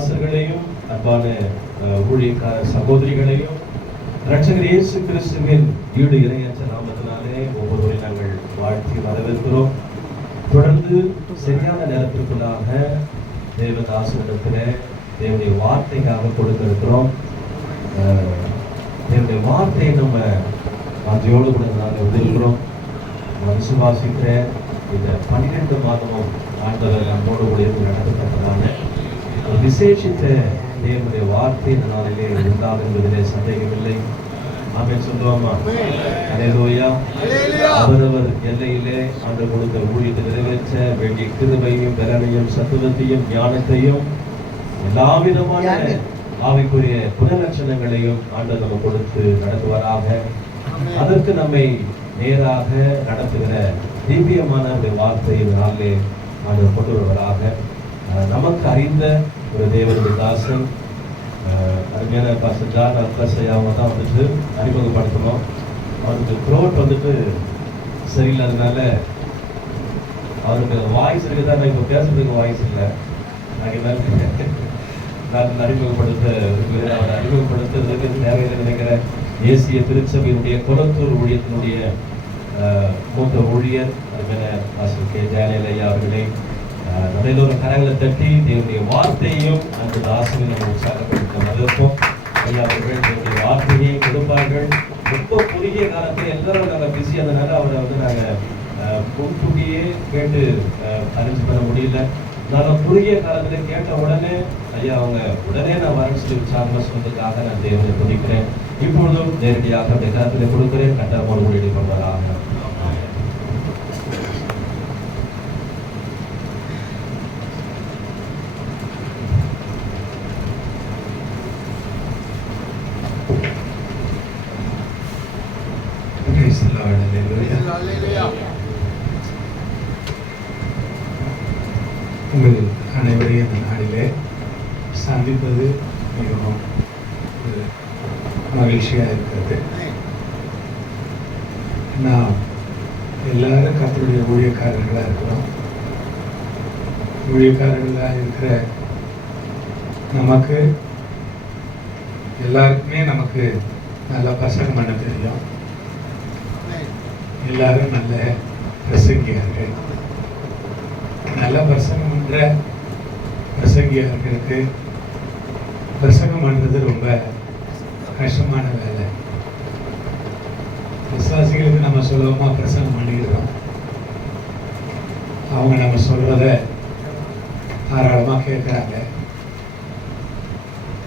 தாசர்களையும் அன்பான ஊழியக்கார சகோதரிகளையும் இரட்சகர் இயேசு கிறிஸ்துவின் ஈடு இணையற்ற நாமத்தினாலே ஒவ்வொருவரையும் நாங்கள் வாழ்த்தி வரவேற்கிறோம். தொடர்ந்து சரியான நேரத்திற்குள்ளாக தேவதாசனிடத்தில் தேவனுடைய வார்த்தைக்காக கொடுக்க இருக்கிறோம். தேவனுடைய வார்த்தையை நம்ம வாஞ்சையோடு கூட நாங்கள் உதவுகிறோம். விசுவாசிக்கிற இந்த 12 மாதமும் ஆண்டவர் நம்மோடு கூட நடத்தப்பட்டதான ஒரு விசேஷித்த தேவனுடைய வார்த்தை இந்த நாளிலே உண்டாகும் என்பதிலே சந்தேகமில்லை. ஆமென் சொல்லுவோமா? அல்லேலூயா. அவரவர் எல்லையிலே ஆண்டவர் கொடுத்த ஊழியத்தை நிறைவேற்ற வேண்டிய கிருபையும் பலனையும் சத்துவத்தையும் ஞானத்தையும் எல்லா விதமான ஆவிக்குரிய குணலட்சணங்களையும் ஆண்டவர் நம்ம கொடுத்து நடத்துவாராக. அதற்கு நம்மை நேராக நடத்துகிற திவ்யமான ஒரு வார்த்தையை நாளிலே ஆண்டவர் கொண்டு வருவராக. நமக்கு அறிந்த ஒரு தேவனுடைய தாசன் அருமையான பாஸ்டர் ஜான் அல்காசையா அவங்க தான் வந்துட்டு அறிமுகப்படுத்தணும். அவருக்கு த்ரோட் வந்துட்டு சரியில்லாததுனால அவருக்கு வாய்ஸ் இருக்குதான், நான் இப்போ பேசுறதுக்கு வாய்ஸ் இல்லை. நான் அறிமுகப்படுத்துறதுக்கு தேவையில்லை நினைக்கிறேன். தேசிய திருச்சபையினுடைய கொளத்தூர் ஊழியத்தினுடைய மூத்த ஊழியர் அருமையான பாஸ்டர் கே ஜெயலலிதா அவர்களை நம்ம ஒரு கரங்களை தட்டி தேவனுடைய வார்த்தையும் அந்த தாசனை நம்ம உற்சாகப்படுத்த வரவேற்போம். ஐயா அவர்கள் தேவனுடைய வார்த்தையை கொடுப்பார்கள். ரொம்ப குறுகிய காலத்தில் எல்லாரும் நாங்கள் பிஸி அதனால அவரை வந்து நாங்கள் முன்கூட்டியே கேட்டு அரேஞ்ச் பண்ண முடியல. நான் குறுகிய காலத்தில் கேட்ட உடனே ஐயா அவங்க உடனே நான் வரேன்னு சொல்லி உற்சாகமாக சொன்னதுக்காக நான் தேவனை துதிக்கிறேன். இப்பொழுதும் நேரடியாக அந்த காலத்தில் கொடுக்கிறேன். கட்டாயமோடு முடிவு பண்ணுவதாக. உங்கள் அனைவரையும் இந்த நாளிலே சந்திப்பது மிகவும் மகிழ்ச்சியாக இருக்கிறது. நாம் எல்லாரும் கர்த்தருடைய ஊழியக்காரர்களாக இருக்கிறோம். ஊழியக்காரர்களாக இருக்கிற நமக்கு எல்லாருக்குமே நமக்கு நல்லா பிரசங்கம் பண்ண தெரியும். எல்லாரும் நல்ல பிரசங்கியார்கள். நல்ல பிரசங்கம் பண்ற பிரசங்கியார்களுக்கு பிரசங்கம் பண்றது ரொம்ப கஷ்டமான வேலை. விசுவாசிகளுக்கு நம்ம சுலபமா பிரசங்கம் பண்ணிடுறோம். அவங்க நம்ம சொல்றத தாராளமா கேட்கறாங்க.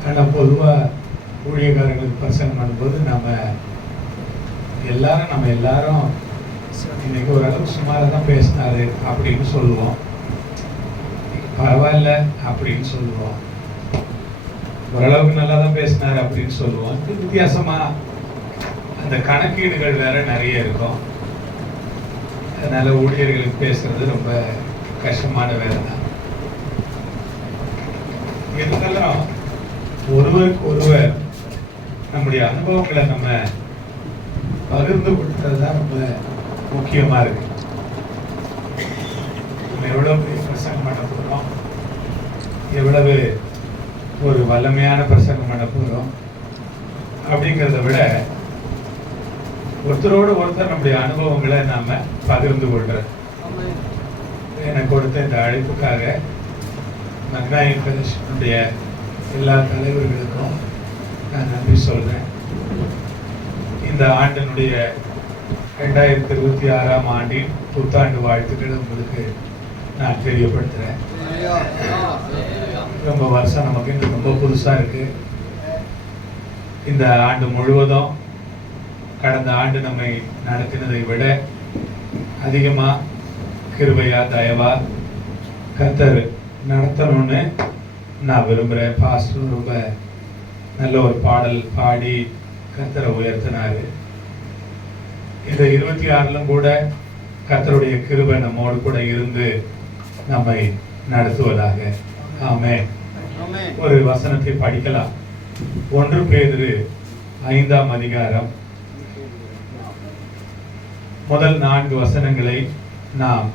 ஆனா பொதுவா ஊழியக்காரர்களுக்கு பிரசங்கம் பண்ணும்போது நம்ம எல்லாரும் இன்னைக்கு ஓரளவுக்கு சுமாராக தான் பேசினாரு அப்படின்னு சொல்லுவோம். பரவாயில்ல அப்படின்னு சொல்லுவோம். ஓரளவுக்கு நல்லா தான் பேசினாரு அப்படின்னு சொல்லுவோம். வித்தியாசமா அந்த கணக்கீடுகள் வேற நிறைய இருக்கும். அதனால ஊழியர்களுக்கு பேசுறது ரொம்ப கஷ்டமான வேலை தான். இருந்தாலும் ஒருவருக்கு ஒருவர் நம்முடைய அனுபவங்களை நம்ம பகிர்ந்து கொடுக்கிறது தான் ரொம்ப முக்கியமா இருக்கு. நம்ம எவ்வளவு பிரசங்கம் பண்ண போறோம், எவ்வளவு ஒரு வல்லமையான பிரசங்கம் பண்ண போறோம் அப்படிங்கிறத விட ஒருத்தரோடு ஒருத்தர் நம்முடைய அனுபவங்களை நாம பகிர்ந்து கொள்றோம். எனக்கு கொடுத்த இந்த அழைப்புக்காக மக்னாயின் ஃபெலோஷிப்புடைய எல்லா தலைவர்களுக்கும் நான் நன்றி சொல்றேன். இந்த ஆண்டினுடைய 2026ஆம் ஆண்டின் புத்தாண்டு வாழ்த்துக்கள் உங்களுக்கு நான் தெரியப்படுத்துறேன். ரொம்ப வருஷம் நமக்கு இன்னும் ரொம்ப புதுசா இருக்கு. இந்த ஆண்டு முழுவதும் கடந்த ஆண்டு நம்மை நடத்தினதை விட அதிகமா கிருபையா தயவா கர்த்தர் நடத்தணும்னு நான் விரும்புகிறேன். பாஸ்டர் ரொம்ப நல்ல ஒரு பாடல் பாடி கர்த்தரை உயர்த்தினாரு. இந்த 26லும் கூட கர்த்தருடைய கிருபை நம்மோடு கூட இருந்து நம்மை நடத்துவதாக. ஆமென். ஒரு வசனத்தை படிக்கலாம். 1 பேதுரு 5ஆம் அதிகாரம் முதல் 4 வசனங்களை நாம்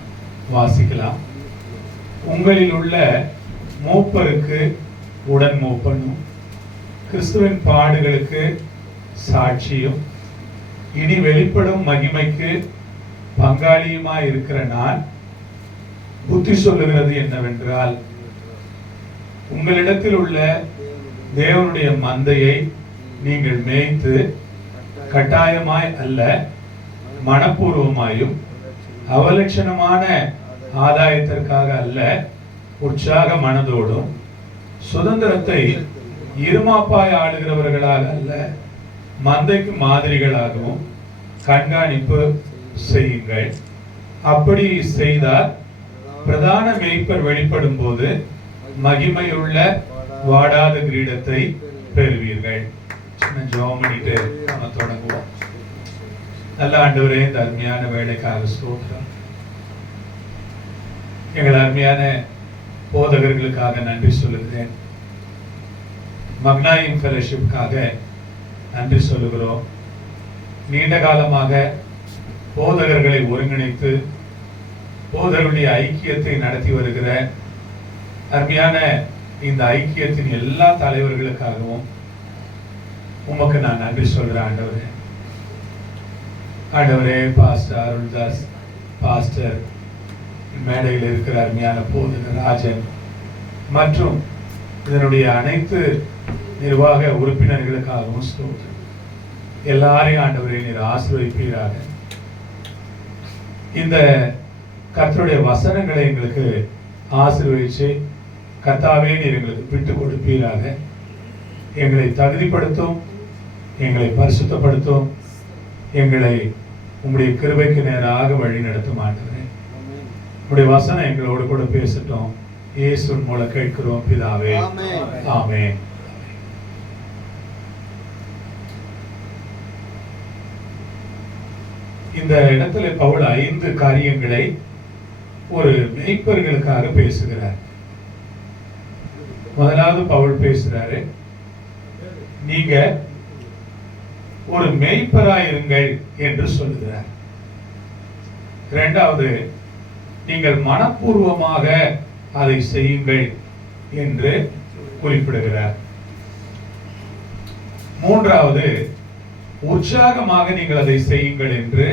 வாசிக்கலாம். உங்களில் உள்ள மூப்பருக்கு உடன் மூப்பனும் கிறிஸ்துவின் பாடுகளுக்கு சாட்சியும் இனி வெளிப்படும் மகிமைக்கு பங்காளியுமாய் இருக்கிற நான் புத்தி சொல்லுகிறது என்னவென்றால், உங்களிடத்தில் உள்ள தேவனுடைய மந்தையை நீங்கள் மேய்த்து கட்டாயமாய் அல்ல, மனப்பூர்வமாயும் அவலட்சணமான ஆதாயத்திற்காக அல்ல, உற்சாக மனதோடும் சுதந்திரத்தை இருமாப்பாய் ஆளுகிறவர்களாக அல்ல, மந்தைக்கு மாதிரிகளாகவும் கண்காணிப்பு செய்யுங்கள். அப்படி செய்தால் பிரதான மேய்ப்பர் வெளிப்படும் போது மகிமையுள்ள வாடாத கிரீடத்தை பெறுவீர்கள். சின்ன ஜெபம் பண்ணிட்டு நம்ம தொடங்குவோம். நல்ல ஆண்டவரே, இந்த அருமையான வேலைக்காக ஸ்தோத்திரம். எங்கள் அருமையான போதகர்களுக்காக நன்றி சொல்லுகிறேன். மக்னாயிம் ஃபெலோஷிப்காக நன்றி சொல்லுகிறோம். நீண்ட காலமாக போதகர்களை ஒருங்கிணைத்து போதகருடைய ஐக்கியத்தை நடத்தி வருகிற அருமையான இந்த ஐக்கியத்தின் எல்லா தலைவர்களுக்காகவும் உமக்கு நான் நன்றி சொல்கிறேன் ஆண்டவரே. ஆண்டவரே, பாஸ்டர் அருள்தாஸ், பாஸ்டர் மேடையில் இருக்கிற அருமையான போதகர் ராஜன் மற்றும் இதனுடைய அனைத்து நிர்வாக உறுப்பினர்களுக்காகவும் ஸ்தோத்திரம். எல்லாரையும் ஆண்டவரே நீர் ஆசீர்வதிப்பீராக. இந்த கர்த்தருடைய வசனங்களை எங்களுக்கு ஆசீர்வதிச்சு கர்த்தாவே நீர் எங்களுக்கு விட்டு கொடுப்பீராக. எங்களை தகுதிப்படுத்தும், எங்களை பரிசுத்தப்படுத்தும், எங்களை உம்முடைய கிருபைக்கு நேராக வழி நடத்தும் ஆண்டவரே. உம்முடைய வசனம் எங்களோடு கூட பேசட்டும். இயேசுவின் மூலம் கேட்கிறோம் பிதாவே, ஆமென். இந்த இடத்துல பவுல் 5 காரியங்களை ஒரு மேய்ப்பர்களுக்காக பேசுகிறார். முதலாவது பவுல் பேசுறாரு, நீங்க ஒரு மேய்ப்பராயிருங்கள் என்று சொல்லுகிறார். இரண்டாவது, நீங்கள் மனப்பூர்வமாக அதை செய்யுங்கள் என்று குறிப்பிடுகிறார். மூன்றாவது, உற்சாகமாக நீங்கள் அதை செய்யுங்கள் என்று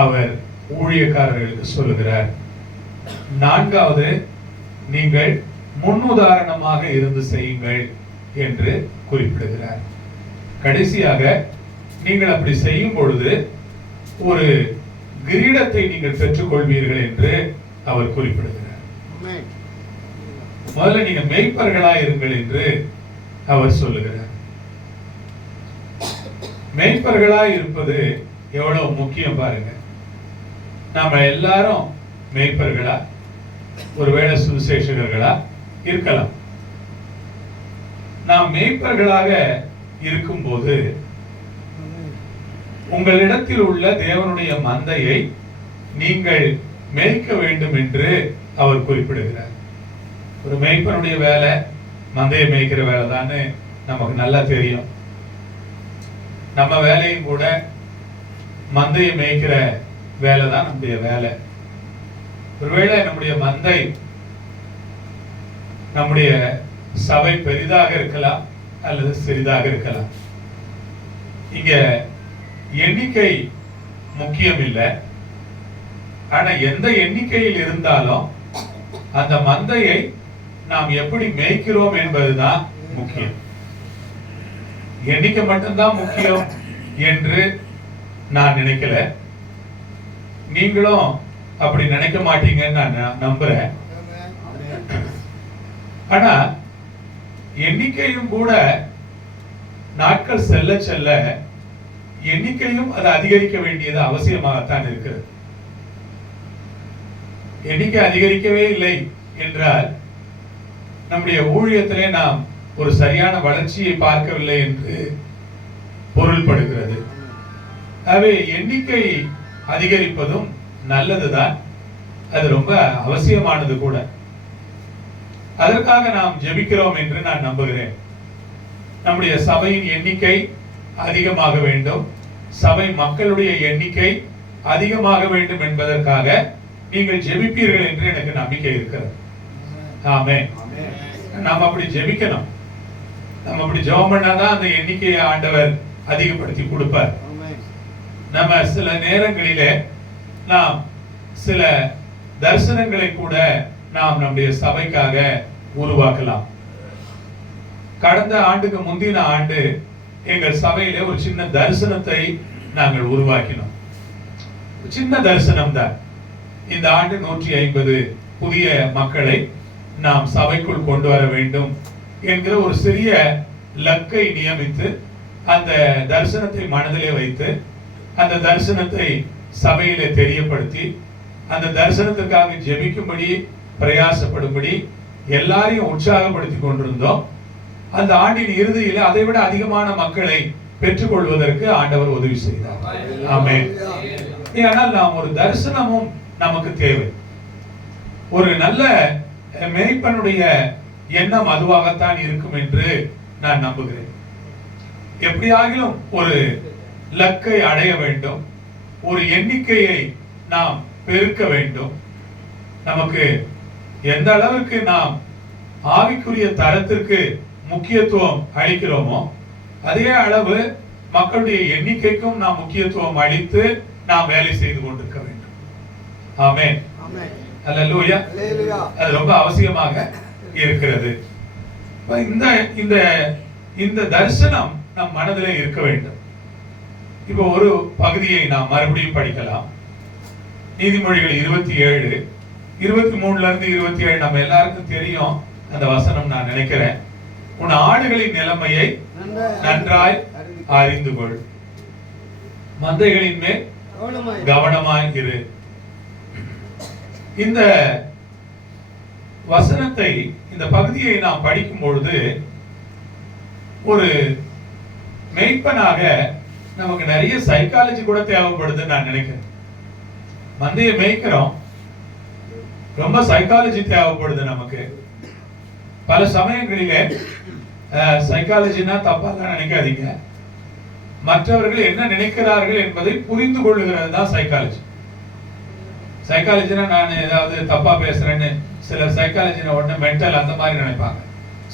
அவர் ஊழியக்காரர்களுக்கு சொல்லுகிறார். நான்காவது, நீங்கள் முன்னுதாரணமாக இருந்து செய்யுங்கள் என்று குறிப்பிடுகிறார். கடைசியாக, நீங்கள் அப்படி செய்யும் பொழுது ஒரு கிரீடத்தை நீங்கள் பெற்றுக் கொள்வீர்கள் என்று அவர் குறிப்பிடுகிறார். முதல்ல நீங்க மேய்ப்பர்களாய் இருங்கள் என்று அவர் சொல்லுகிறார். மேய்ப்பர்களாய் இருப்பது எவ்வளவு முக்கியம் பாருங்க. நாம எல்லாரும் மேய்ப்பர்களா, ஒருவேளை சுவிசேஷகர்களா இருக்கலாம். நாம் மேய்ப்பர்களாக இருக்கும்போது உங்களிடத்தில் உள்ள தேவனுடைய மந்தையை நீங்கள் மேய்க்க வேண்டும் என்று அவர் குறிப்பிடுகிறார். ஒரு மேய்ப்பனுடைய வேலை மந்தையை மேய்க்கிற வேலை தான் நமக்கு நல்லா தெரியும். நம்ம வேலையும் கூட மந்தையை மேய்க்கிற வேலை தான் நம்முடைய வேலை. ஒருவேளை நம்முடைய மந்தை, நம்முடைய சபை பெரிதாக இருக்கலாம் அல்லது சிறிதாக இருக்கலாம். இங்க எண்ணிக்கை முக்கியம் இல்லை. ஆனா எந்த எண்ணிக்கையில் இருந்தாலும் அந்த மந்தையை நாம் எப்படி மேய்க்கிறோம் என்பதுதான் முக்கியம். எண்ணிக்கை மட்டும்தான் முக்கியம் என்று நான் நினைக்கல. நீங்களும் அப்படி நினைக்க மாட்டீங்கன்னு நான் நம்புறேன். ஆனா எண்ணிக்கையும் கூட நாட்கள் செல்ல செல்ல எண்ணிக்கையும் அது அதிகரிக்க வேண்டியது அவசியமாகத்தான் இருக்கிறது. எண்ணிக்கை அதிகரிக்கவே இல்லை என்றால் நம்முடைய ஊழியத்திலே நாம் ஒரு சரியான வளர்ச்சியை பார்க்கவில்லை என்று பொருள்படுகிறது. ஆகவே எண்ணிக்கை அதிகரிப்பதும் நல்லதுதான், அது ரொம்ப அவசியமானது கூட. அதற்காக நாம் ஜெபிக்கிறோம் என்று நான் நம்புகிறேன். நம்முடைய சபையின் எண்ணிக்கை அதிகமாக வேண்டும், சபை மக்களுடைய எண்ணிக்கை அதிகமாக வேண்டும் என்பதற்காக நீங்கள் ஜெபிப்பீர்கள் என்று எனக்கு நம்பிக்கை இருக்கிறது. ஆமென். நாம் அப்படி ஜெபிக்கணும். நம்ம அப்படி ஜெபம் பண்ணாதான் அந்த எண்ணிக்கையை ஆண்டவர் அதிகப்படுத்தி கொடுப்பார். நம்ம சில நேரங்களிலே நாம் சில தரிசனங்களை கூட நாம் நம்முடைய சபைக்காக உருவாக்கலாம். கடந்த ஆண்டுக்கு முந்தின ஆண்டு எங்கள் சபையிலே ஒரு சின்ன தரிசனத்தை நாங்கள் உருவாக்கினோம். சின்ன தரிசனம் தான். இந்த ஆண்டு 150 புதிய மக்களை நாம் சபைக்குள் கொண்டு வர வேண்டும் என்கிற ஒரு சிறிய லக்கை நியமித்து அந்த தரிசனத்தை மனதிலே வைத்து அந்த தரிசனத்தை சபையிலே தெரியப்படுத்தி அந்த தரிசனத்திற்காக ஜெபிக்கும்படி பிரயாசப்படும்படி எல்லாரையும் உற்சாகப்படுத்தி கொண்டிருந்தோம். அந்த ஆண்டின் இறுதியில் அதை விட அதிகமான மக்களை பெற்றுக்கொள்வதற்கு ஆண்டவர் உதவி செய்தார். ஆமென். ஆனால் நாம் ஒரு தரிசனமும் நமக்கு தேவை. ஒரு நல்ல மேய்ப்பனுடைய எண்ணம் அதுவாகத்தான் இருக்கும் என்று நான் நம்புகிறேன். எப்படியாகிலும் ஒரு லக்கை அடைய வேண்டும், ஒரு எண்ணிக்கையை நாம் பெருக்க வேண்டும். நமக்கு எந்த அளவுக்கு நாம் ஆவிக்குரிய தரத்திற்கு முக்கியத்துவம் அளிக்கிறோமோ அதே அளவு மக்களுடைய எண்ணிக்கைக்கும் நாம் முக்கியத்துவம் அளித்து நாம் வேலை செய்து கொண்டிருக்க வேண்டும். ஆமென். அல்லேலூயா. அது ரொம்ப அவசியமாக இருக்கிறது. இந்த இந்த தரிசனம் நம் மனதிலே இருக்க வேண்டும். இப்போ ஒரு பகுதியை நாம் மறுபடியும் படிக்கலாம். நீதிமொழிகள் 27 23ல இருந்து 27 நம்ம எல்லாருக்கும் தெரியும் அந்த வசனம். நான் நினைக்கிறேன், உன் ஆடுகளின் நிலைமையை நன்றாய் அறிந்து கொள், மந்தைகளின் மேல் கவனமாய் இரு. இந்த வசனத்தை, இந்த பகுதியை நாம் படிக்கும் பொழுது ஒரு மேய்ப்பனாக நமக்கு நிறைய சைக்காலஜி கூட தேவைப்படுதுன்னு நான் நினைக்கிறேன். மந்தையை மேய்க்கிறோம், ரொம்ப சைக்காலஜி தேவைப்படுது நமக்கு. பல சமயங்களிலே சைக்காலஜினா தப்பாக நினைக்காதீங்க, மற்றவர்கள் என்ன நினைக்கிறார்கள் என்பதை புரிந்து கொள்ளுகிறது தான் சைக்காலஜி. சைக்காலஜினா நான் ஏதாவது தப்பா பேசுறேன்னு சில சைக்காலஜினா உடனே மென்டல் அந்த மாதிரி நினைப்பாங்க.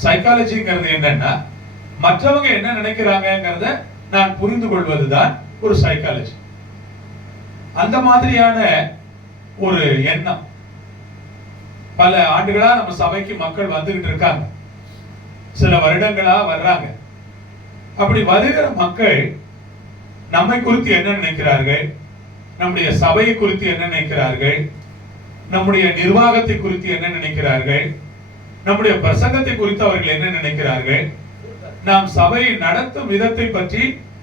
சைக்காலஜிங்கிறது என்னன்னா மற்றவங்க என்ன நினைக்கிறாங்கிறத நான் புரிந்து கொள்வதுதான் ஒரு சைக்காலஜி. அந்த மாதிரியான ஒரு எண்ணம் பல ஆண்டுகளா நம்ம சபைக்கு மக்கள் வந்துகிட்டு இருக்காங்க, சில வருடங்களா வர்றாங்க. அப்படி வருகிற மக்கள் நம்மை குறித்து என்ன நினைக்கிறார்கள், நம்முடைய சபையை குறித்து என்ன நினைக்கிறார்கள், நம்முடைய நிர்வாகத்தை குறித்து என்ன நினைக்கிறார்கள், நம்முடைய பிரசங்கத்தை குறித்து அவர்கள் என்ன நினைக்கிறார்கள், நாம் சபையை நடத்தும் விதத்தை பற்றி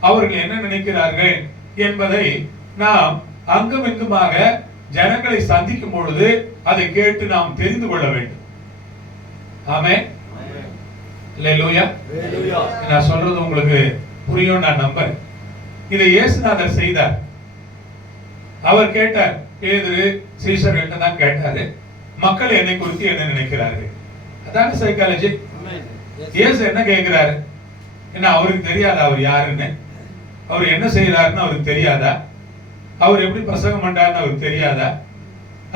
அவர்கள் என்ன நினைக்கிறார்கள் என்பதை நாம் அங்கும் இங்குமாக ஜனங்களை சந்திக்கும் பொழுது அதை கேட்டு நாம் தெரிந்து கொள்ள வேண்டும். ஆமென். அல்லேலூயா. நான் சொல்றது உங்களுக்கு புரியும் நான் நம்புறேன். இதை இயேசுநாதர் செய்தார். அவர் கேட்டார், பேதுரு சீஷர்கள்ட்ட தான் கேட்டாரு, மக்கள் என்னை குறித்து என்ன நினைக்கிறார்கள். அதான சைக்காலஜி. இயேசு என்ன கேட்கிறாரு, என்ன அவருக்கு தெரியாதா அவர் யாருன்னு, அவர் என்ன செய்யறாருன்னு அவருக்கு தெரியாதா, அவர் எப்படி பிரசங்கம் பண்றாருன்னு அவருக்கு தெரியாதா,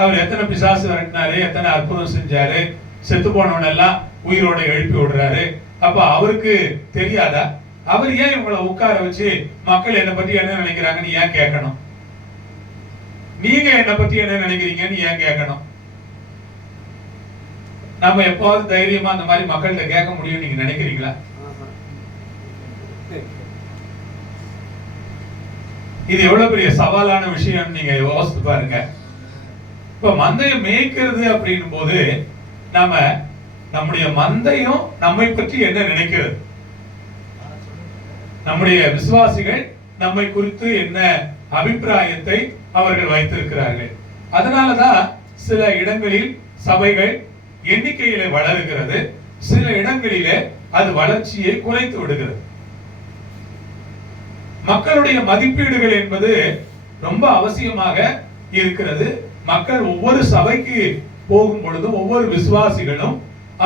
அவர் எத்தனை பிசாசு விரட்டினாரு, எத்தனை அற்புதம் செஞ்சாரு, செத்து போனவன் எல்லாம் உயிரோட எழுப்பி விடுறாரு, அப்ப அவருக்கு தெரியாதா? அவர் ஏன் இவங்களை உட்கார வச்சு மக்கள் என்னை பத்தி என்ன நினைக்கிறாங்கன்னு ஏன் கேட்கணும்? நீங்க என்னை பத்தி என்ன நினைக்கிறீங்கன்னு ஏன் கேட்கணும்? நம்ம எப்பாவது தைரியமா அந்த மாதிரி மக்கள்கிட்ட கேட்க முடியும் நீங்க நினைக்கிறீங்களா? இது எவ்வளவு பெரிய சவாலான விஷயம் நீங்க யோசித்து பாருங்க. இப்ப மந்தையை மேய்க்கிறது அப்படின்னும் போது நாம நம்முடைய மந்தையும் நம்மை பற்றி என்ன நினைக்கிறது, நம்முடைய விசுவாசிகள் நம்மை குறித்து என்ன அபிப்பிராயத்தை அவர்கள் வைத்திருக்கிறார்கள். அதனாலதான் சில இடங்களில் சபைகள் எண்ணிக்கையிலே வளருகிறது, சில இடங்களிலே அது வளர்ச்சியை குறைத்து விடுகிறது. மக்களுடைய மதிப்பீடுகள் என்பது ரொம்ப அவசியமாக இருக்கிறது. மக்கள் ஒவ்வொரு சபைக்கு போகும் பொழுதும் ஒவ்வொரு விசுவாசிகளும்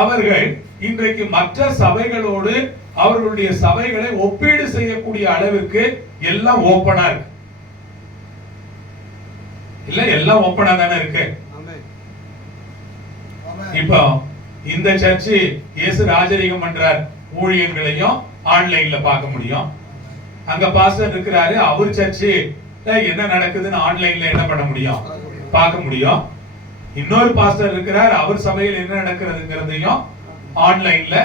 அவர்கள் இன்றைக்கு மற்ற சபைகளோடு அவர்களுடைய சபைகளை ஒப்பீடு செய்யக்கூடிய அளவிற்கு எல்லாம் ஓப்பனா இருக்கு. இல்ல, எல்லாம் ஓப்பனா தானே இருக்கு. இப்போ இந்த சர்ச்சு இயேசு ராஜரீகம் பண்றார் ஊழியங்களையும் ஆன்லைன்ல பார்க்க முடியும். அங்க பாஸ்டர் இருக்கிறாரு, அவர் சர்ச்சு என்ன நடக்குதுன்னு ஆன்லைன்ல என்ன பண்ண முடியும், பார்க்க முடியும். இன்னொரு பாஸ்டர் இருக்கிறார், அவர் சபையில் என்ன நடக்கிறதுங்கிறதையும் ஆன்லைன்ல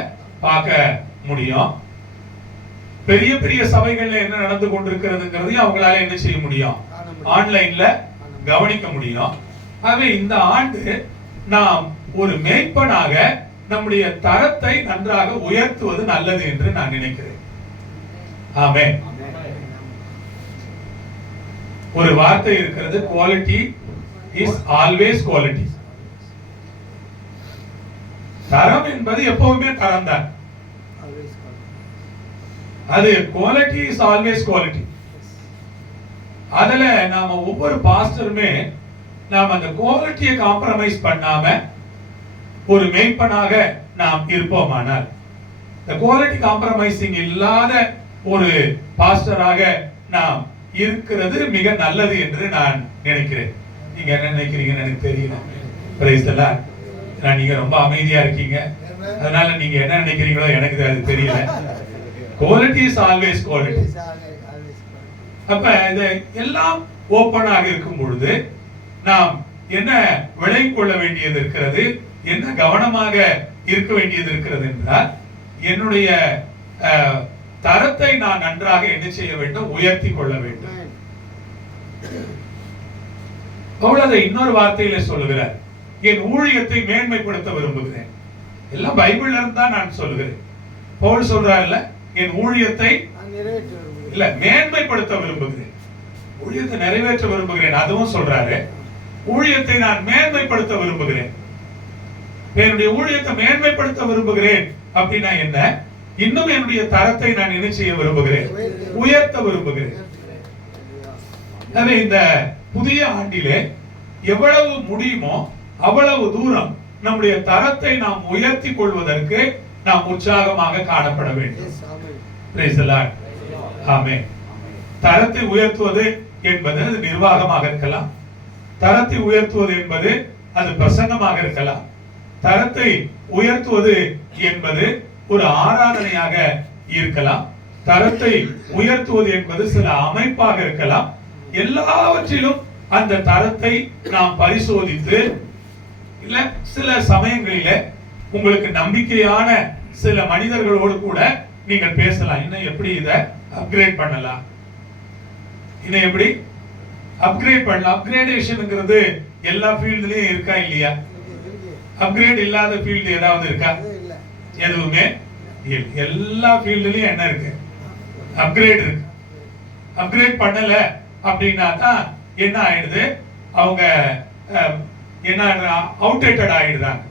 பார்க்க முடியும். பெரிய பெரிய சபைகள்ல என்ன நடந்து கொண்டிருக்கிறதுங்கிறதையும் அவங்களால என்ன செய்ய முடியும், ஆன்லைன்ல கவனிக்க முடியும். ஆகவே இந்த ஆண்டு நாம் ஒரு மேய்ப்பனாக நம்முடைய தரத்தை நன்றாக உயர்த்துவது நல்லது என்று நான் நினைக்கிறேன். ஆமென். ஒரு வார்த்தை இருக்கிறது, குவாலிட்டி இஸ் ஆல்வேஸ் குவாலிட்டி. தரம் என்பது எப்பவுமே தரம் தான். அது குவாலிட்டி இஸ் ஆல்வேஸ் குவாலிட்டி. அதுல நாம ஒவ்வொரு பாஸ்டருமே நாம் அந்த குவாலிட்டியை காம்ப்ரமைஸ் பண்ணாம ஒரு மேய்ப்பனாக நாம் இருப்போமானால், இந்த குவாலிட்டி காம்ப்ரமைசிங் இல்லாத ஒரு பாஸ்டராக நாம் இருக்கிறது மிக நல்லது என்று நான் நினைக்கிறேன். நீங்க என்ன நினைக்கிறீங்கன்னு எனக்கு தெரியல. Price the Lord. நீங்க ரொம்ப அமைதியா இருக்கீங்க, அதனால நீங்க என்ன நினைக்கிறீங்களோ எனக்கு அது தெரியல. Quality is always quality. அப்ப இது எல்லாம் ஓபனாக இருக்கும் பொழுது நாம் என்ன விளை கொள்ள வேண்டியது இருக்கிறது, என்ன கவனமாக இருக்க வேண்டியது இருக்கிறது என்றால், என்னுடைய தரத்தை நான் நன்றாக என்ன செய்ய வேண்டும், உயர்த்தி கொள்ள வேண்டும். பவுல் இன்னொரு வார்த்தையில சொல்லுகிறார், என் ஊழியத்தை மேன்மைப்படுத்த விரும்புகிறேன். எல்லாம் பைபிள்ல இருந்து தான் நான் சொல்லுகிறேன். பவுல் சொல்றாருல்ல, என் ஊழியத்தை இல்ல மேன்மைப்படுத்த விரும்புகிறேன், ஊழியத்தை நிறைவேற்ற விரும்புகிறேன். அதுவும் சொல்றாரு, ஊழியத்தை நான் மேன்மைப்படுத்த விரும்புகிறேன். என்னுடைய ஊழியத்தை மேன்மைப்படுத்த விரும்புகிறேன் அப்படின்னா என்ன, இன்னும் என்னுடைய தரத்தை நான் என்ன செய்ய விரும்புகிறேன், உயர்த்த விரும்புகிறேன். இந்த புதிய ஆண்டிலே எவ்வளவு முடியுமோ அவ்வளவு தூரம் நம்முடைய தரத்தை நாம் உயர்த்தி கொள்வதற்கு நாம் உற்சாகமாக காணப்பட வேண்டும். Praise the Lord. ஆமென். தரத்தை உயர்த்துவது என்பது அது நிர்வாகமாக இருக்கலாம், தரத்தை உயர்த்துவது என்பது அது பிரசங்கமாக இருக்கலாம், தரத்தை உயர்த்துவது என்பது ஒரு ஆராதனையாக இருக்கலாம், தரத்தை உயர்த்துவது என்பது சில அமைப்பாக இருக்கலாம். எல்லாவற்றிலும் அந்த தரத்தை நாம் பரிசோதித்து, இல்ல சில சமயங்களில உங்களுக்கு நம்பிக்கையான சில மனிதர்களோடு கூட நீங்கள் பேசலாம். இன்னும் எப்படி இதை அப்கிரேட் பண்ணலாம், இன்னும் எப்படி அப்கிரேட் பண்ணலாம். அப்கிரேடேஷன்ங்கிறது எல்லா ஃபீல்ட்லயும் இருக்கா இல்லையா? அப்கிரேட் இல்லாத ஃபீல்டு ஏதாவது இருக்கா? எதுவுமே எல்லா ஃபீல்ட்லயும் என்ன இருக்கு, அப்கிரேட் இருக்கு. அப்கிரேட் பண்ணல அப்படின்னா தான் என்ன ஆயிடுது, அவங்க என்ன அவுடேட்டட் ஆயிடுறாங்க.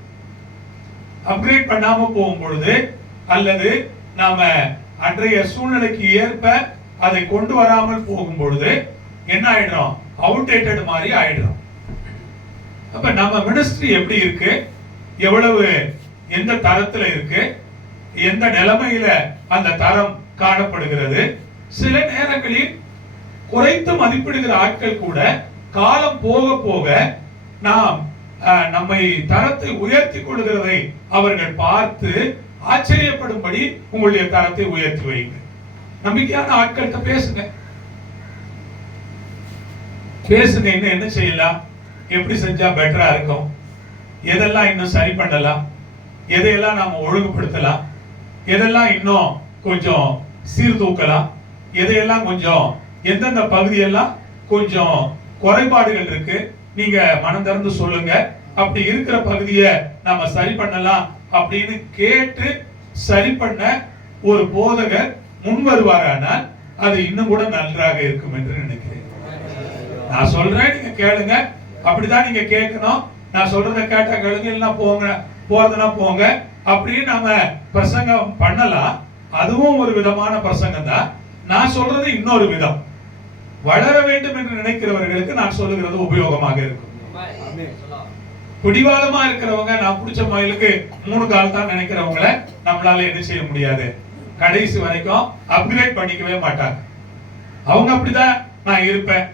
அப்கிரேட் பண்ணாம போகும் பொழுது, அல்லது நாம அன்றைய சூழ்நிலைக்கு ஏற்ப அதை கொண்டு வராமல் போகும் பொழுது என்ன ஆயிடும், அவுடேட்டட் மாதிரி ஆயிடும். அப்ப நம்ம மினிஸ்ட்ரி எப்படி இருக்கு, எவ்வளவு எந்த தரத்துல இருக்கு, எந்த நிலைமையில அந்த தரம் காணப்படுகிறது. சில நேரங்களில் குறைத்து மதிப்பிடுகிற ஆட்கள் கூட காலம் போக போக நாம் நம்மை தரத்தை உயர்த்தி கொள்கிறதை அவர்கள் பார்த்து ஆச்சரியப்படும்படி உங்களுடைய தரத்தை உயர்த்தி வைங்க. நம்பிக்கையான ஆட்கள்கிட்ட பேசுங்க, பேசுங்க. இன்னும் என்ன செய்யலாம், எப்படி செஞ்சா பெட்டரா இருக்கும், எதெல்லாம் இன்னும் சரி பண்ணலாம், எதையெல்லாம் நாம ஒழுங்குபடுத்தலாம், எதெல்லாம் இன்னும் கொஞ்சம் சீர்தூக்கலாம், எதையெல்லாம் கொஞ்சம் எந்தெந்த பகுதியெல்லாம் கொஞ்சம் குறைபாடுகள் இருக்கு, நீங்க மனம் திறந்து சொல்லுங்க. அப்படி இருக்கிற பகுதியை நாம சரி பண்ணலாம் அப்படின்னு கேட்டு சரி பண்ண ஒரு போதகர் முன் வருவாரானால் அது இன்னும் கூட நன்றாக இருக்கும் என்று நினைக்கிறேன். நான் சொல்றேன், நீங்க கேளுங்க. அப்படிதான் நீங்க கேட்கணும். நான் சொல்றத கேட்டா கேளுங்க, இல்லைன்னா போங்க, போறதுன்னா போங்க. அப்படின்னு நாம பிரசங்கம் பண்ணலாம். அதுவும் ஒரு விதமான பிரசங்கம் தான். நான் சொல்றது இன்னொரு விதம். வளர வேண்டும் என்று நினைக்கிறவர்களுக்கு நான் சொல்லுகிறது உபயோகமாக இருக்கும். பிடிவாதமா இருக்கிறவங்க, நான் பிடிச்ச மயிலுக்கு 3 கால் தான் நினைக்கிறவங்கள நம்மளால என்ன செய்ய முடியாது, கடைசி வரைக்கும் அப்கிரேட் பண்ணிக்கவே மாட்டாங்க. அவங்க அப்படிதான் நான் இருப்பேன்,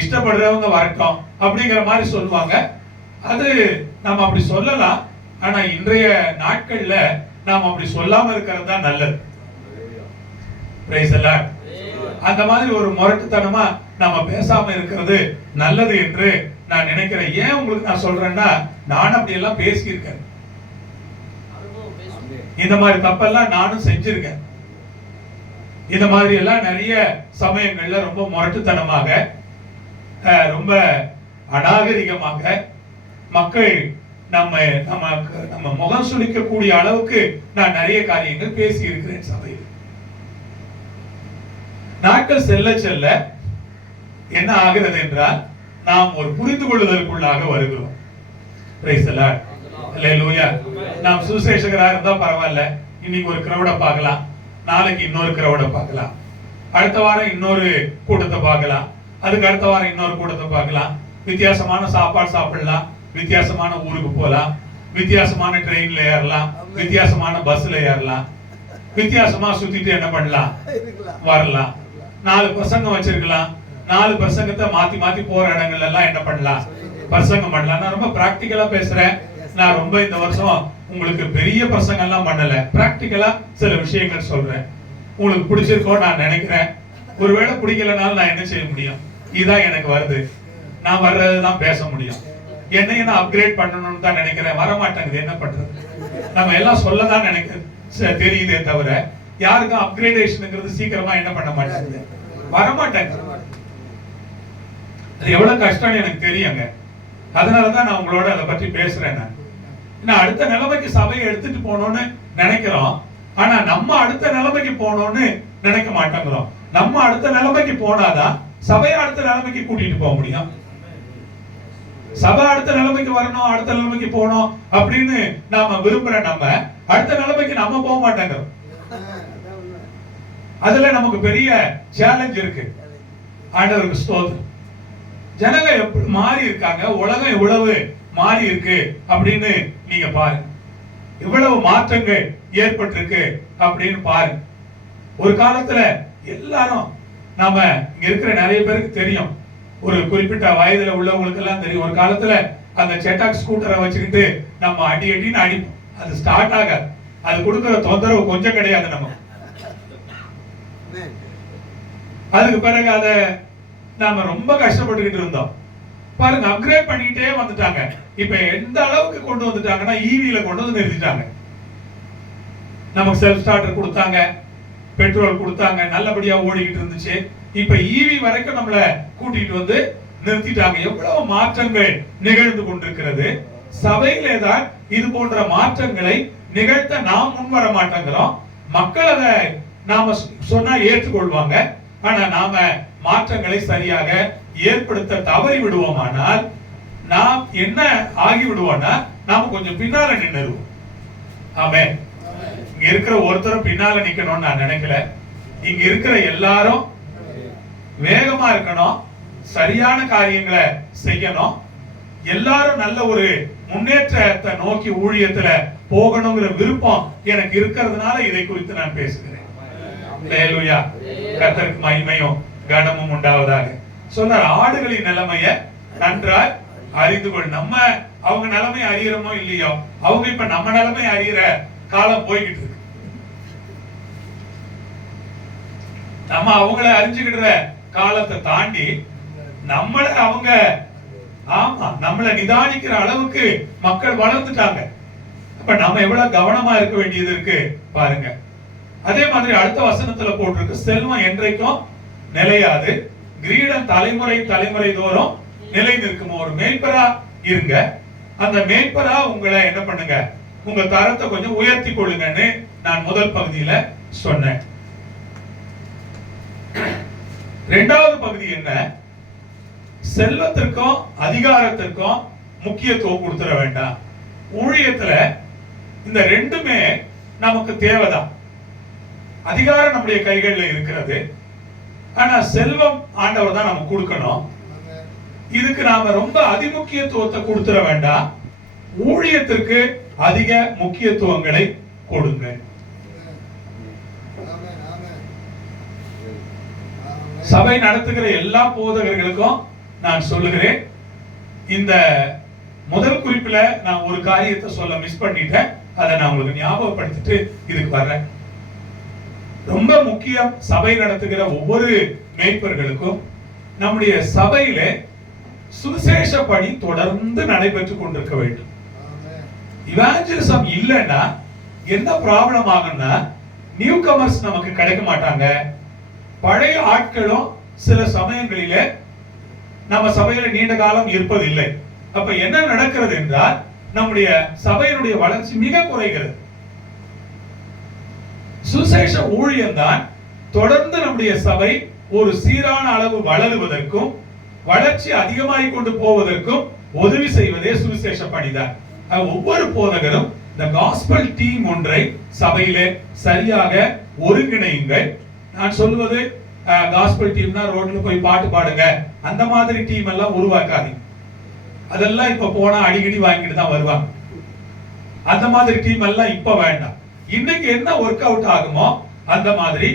இஷ்டப்படுறவங்க வரட்டும் அப்படிங்கிற மாதிரி சொல்லுவாங்க. அது நம்ம அப்படி சொல்லலாம். ஆனா இன்றைய நாட்கள்ல நாம் அப்படி சொல்லாம இருக்கிறது தான் நல்லது. Price the Lord. அந்த மாதிரி ஒரு முரட்டுத்தனமா நம்ம பேசாம இருக்கிறது நல்லது என்று நான் நினைக்கிறேன். ஏன் உங்களுக்கு நான் சொல்றேன்னா, நான் அப்படி எல்லாம் பேசியிருக்கேன். இந்த மாதிரி தப்பெல்லாம் நானும் செஞ்சிருக்கேன். இந்த மாதிரி எல்லாம் நிறைய சமயங்கள்ல ரொம்ப முரட்டுத்தனமாக, ரொம்ப அநாகரிகமாக மக்கள் நம்ம முகம் சுளிக்கக்கூடிய அளவுக்கு நான் நிறைய காரியங்கள் பேசி இருக்கிறேன் சபையில். நாட்கள் செல்ல செல்ல என்ன ஆகிறது என்றால், நாம் ஒரு புரிந்து கொள்ளுதலுக்குள்ளாக வருகிறோம். Praise the Lord. அல்லேலூயா. நாம் சுவிசேஷகரா இருந்தா பரவாயில்ல, இன்னைக்கு ஒரு கிரவுட பார்க்கலாம், நாளைக்கு இன்னொரு கிரவுட பார்க்கலாம், அடுத்த வாரம் இன்னொரு கூட்டத்தை பார்க்கலாம், அதுக்கு அடுத்த வாரம் இன்னொரு கூட்டத்தை பார்க்கலாம், வித்தியாசமான சாப்பாடு சாப்பிடலாம், வித்தியாசமான ஊருக்கு போகலாம், வித்தியாசமான ட்ரெயின்ல ஏறலாம், வித்தியாசமான பஸ்ல ஏறலாம், வித்தியாசமா சுத்திட்டு என்ன பண்ணலாம், வரலாம். 4 பிரசங்கம் வச்சிருக்கலாம், 4 பிரசங்கத்தை மாத்தி மாத்தி போற இடங்கள்ல எல்லாம் என்ன பண்ணலாம், பிரசங்கம் பண்ணலாம். நான் ரொம்ப பிராக்டிக்கலா பேசுறேன். நான் ரொம்ப இந்த வருஷம் உங்களுக்கு பெரிய பிரசங்கம் எல்லாம் பண்ணல, பிராக்டிக்கலா சில விஷயங்கள் சொல்றேன். உங்களுக்கு பிடிச்சிருக்கோ நான் நினைக்கிறேன். ஒருவேளை பிடிக்கலனாலும் நான் என்ன செய்ய முடியும், இதான் எனக்கு வருது, நான் வர்றதுதான் பேச முடியும். என்னையும் நான் அப்கிரேட் பண்ணணும்னு தான் நினைக்கிறேன், வரமாட்டேங்குது, என்ன பண்றது. நம்ம எல்லாம் சொல்லதான் நினைக்கிறேன் தெரியுதே தவிர, யாருக்கும் அப்கிரேடேஷன்ங்கிறது சீக்கிரமா என்ன பண்ண மாட்டாங்க, வரமாட்டாங்க. அது எவ்வளவு கஷ்டம்னு எனக்கு தெரியுங்க. அதனாலதான் நான் உங்களோட அதை பற்றி பேசுறேன். நான் அடுத்த நிலைமைக்கு சபையை எடுத்துட்டு போனோம்னு நினைக்கிறோம், ஆனா நம்ம அடுத்த நிலைமைக்கு போனோம்னு நினைக்க மாட்டேங்கிறோம். நம்ம அடுத்த நிலைமைக்கு போனாதான் சபையை அடுத்த நிலைமைக்கு கூட்டிட்டு போக முடியும். சபை அடுத்த நிலைமைக்கு வரணும், அடுத்த நிலைமைக்கு போகணும் அப்படின்னு நாம விரும்புற நம்ம அடுத்த நிலைமைக்கு நம்ம போக மாட்டேங்கிறோம். அதுல நமக்கு பெரிய சேலஞ்ச் இருக்கு. ஆண்டவருக்கு ஸ்தோத்திரம். ஜனங்க எப்படி மாறி இருக்காங்க, உலகம் எவ்வளவு மாறி இருக்கு அப்படின்னு நீங்க பாருங்க. இவ்வளவு மாற்றங்கள் ஏற்பட்டிருக்கு அப்படின்னு பாருங்க. ஒரு காலத்துல எல்லாரும், நாம இங்க இருக்கிற நிறைய பேருக்கு தெரியும், ஒரு குறிப்பிட்ட வயதுல உள்ளவங்களுக்கு எல்லாம் தெரியும், ஒரு காலத்துல அந்த செட்டாக் ஸ்கூட்டரை வச்சுக்கிட்டு நம்ம அடின்னு அடிப்போம். அது ஸ்டார்ட் ஆகாது. அது கொடுக்கிற தொந்தரவு கொஞ்சம் கிடையாது நமக்கு. அதுக்கு பிறகு அத நாம ரொம்ப கஷ்டப்பட்டுக்கிட்டு இருந்தோம். பாருங்க, அப்கிரேட் பண்ணிட்டே வந்துட்டாங்க. இப்ப எந்த அளவுக்கு கொண்டு வந்துட்டாங்கன்னா, ஈவில கொண்டு வந்து நிறுத்திட்டாங்க. நமக்கு செல்ஃப் ஸ்டார்டர் கொடுத்தாங்க, பெட்ரோல் கொடுத்தாங்க, நல்லபடியா ஓடிக்கிட்டு இருந்துச்சு. இப்ப ஈவி வரைக்கும் நம்மள கூட்டிட்டு வந்து நிறுத்திட்டாங்க. எவ்வளவு மாற்றங்கள் நிகழ்ந்து கொண்டிருக்கிறது. சபையிலே தான் இது போன்ற மாற்றங்களை நிகழ்த்த நாம் முன் வர மாட்டேங்கிறோம். மக்கள் அதை நாம சொன்னா ஏற்றுக்கொள்வாங்க. ஆனா நாம மாற்றங்களை சரியாக ஏற்படுத்த தவறி விடுவோமானால் நாம் என்ன ஆகி விடுவோம்னா, நாம கொஞ்சம் பின்னால நின்னுருவோம். ஆமென். இங்க இருக்கிற ஒருத்தரும் பின்னால நிக்கணும்னு நான் நினைக்கல. இங்க இருக்கிற எல்லாரும் வேகமா இருக்கணும், சரியான காரியங்களை செய்யணும், எல்லாரும் நல்ல ஒரு முன்னேற்றத்தை நோக்கி ஊழியத்துல போகணுங்கிற விருப்பம் எனக்கு இருக்கிறதுனால இதை குறித்து நான் பேசுகிறேன். அல்லேலூயா. கர்த்தருக்கு மகிமையும் கனமும் உண்டாவதாக. சொன்னார், ஆடுகளின் நிலைமைய நன்றாய் அறிந்து கொள். நம்ம அவங்க நிலைமை அறியறோமோ இல்லையோ, அவங்க இப்ப நம்ம நிலைமை அறிகிற காலம் போய்கிட்டு இருக்கு. நம்ம அவங்கள அறிஞ்சுக்கிற காலத்தை தாண்டி நம்மள அவங்க நம்மள நிதானிக்கிற அளவுக்கு மக்கள் வளர்ந்துட்டாங்க. அப்ப நம்ம எவ்வளவு கவனமா இருக்க வேண்டியது இருக்கு பாருங்க. அதே மாதிரி அடுத்த வசனத்துல போட்டிருக்கு, செல்வம் என்றைக்கும் நிலையாது, கிரீடம் தலைமுறை தலைமுறை தோறும் நிலை நிற்கும். ஒரு மேய்ப்பரா இருங்க. அந்த மேய்ப்பரா உங்களை என்ன பண்ணுங்க, உங்க தரத்தை கொஞ்சம் உயர்த்தி கொள்ளுங்கன்னு நான் முதல் பகுதியில சொன்னேன். இரண்டாவது பகுதி என்ன, செல்வத்திற்கும் அதிகாரத்திற்கும் முக்கியத்துவம் கொடுத்துட வேண்டாம். ஊழியத்துல இந்த ரெண்டுமே நமக்கு தேவைதான். அதிகாரம் நம்முடைய கைகளில் இருக்கிறது, ஆனா செல்வம் ஆண்டவர் தான் நமக்கு கொடுக்கணும். இதுக்கு நாம ரொம்ப அதிமுக்கியத்துவத்தை கொடுத்துட வேண்டாம். ஊழியத்திற்கு அதிக முக்கியத்துவங்களை கொடுங்க. சபை நடத்துகிற எல்லா போதகர்களுக்கும் நான் சொல்லுகிறேன், இந்த முதல் குறிப்புல நான் ஒரு காரியத்தை சொல்ல மிஸ் பண்ணிட்டேன். அதை நான் உங்களுக்கு ஞாபகப்படுத்திட்டு இதுக்கு வர்றேன். ரொம்ப முக்கியம், சபை நடத்துகிற ஒவ்வொரு மேய்ப்பர்களுக்கும் நம்முடைய சபையில சுவிசேஷ பணி தொடர்ந்து நடைபெற்றுக் கொண்டிருக்க வேண்டும். இவாஞ்சலிசம் இல்லைன்னா என்ன ப்ராப்ளம் ஆகும்னா, நியூ கமர்ஸ் நமக்கு கிடைக்க மாட்டாங்க. பழைய ஆட்களும் சில சமயங்களிலே நம்ம சபையில நீண்ட காலம் இருப்பதில்லை. அப்ப என்ன நடக்கிறது என்றால், நம்முடைய சபையினுடைய வளர்ச்சி மிக குறைகிறது. சுசேஷ ஊழியம் தான் தொடர்ந்து நம்முடைய சபை ஒரு சீரான அளவு வளருவதற்கும் வளர்ச்சி அதிகமாகிக் கொண்டு போவதற்கும் உதவி செய்வதே சுவிசேஷ பணிதான். ஒவ்வொரு போதகரும் இந்த காஸ்பல் டீம் ஒன்றை சபையிலே சரியாக ஒருங்கிணையுங்கள். நான் சொல்வது காஸ்பல் டீம்னா ரோட்ல போய் பாட்டு பாடுங்க அந்த மாதிரி டீம் எல்லாம் உருவாக்காதீங்க. அதெல்லாம் இப்ப போனா அடிக்கடி வாங்கிட்டு தான் வருவாங்க. அந்த மாதிரி டீம் எல்லாம் இப்ப வேண்டாம். இன்னைக்கு என்ன ஒர்க் அவுட் ஆகுமோ அந்த மாதிரி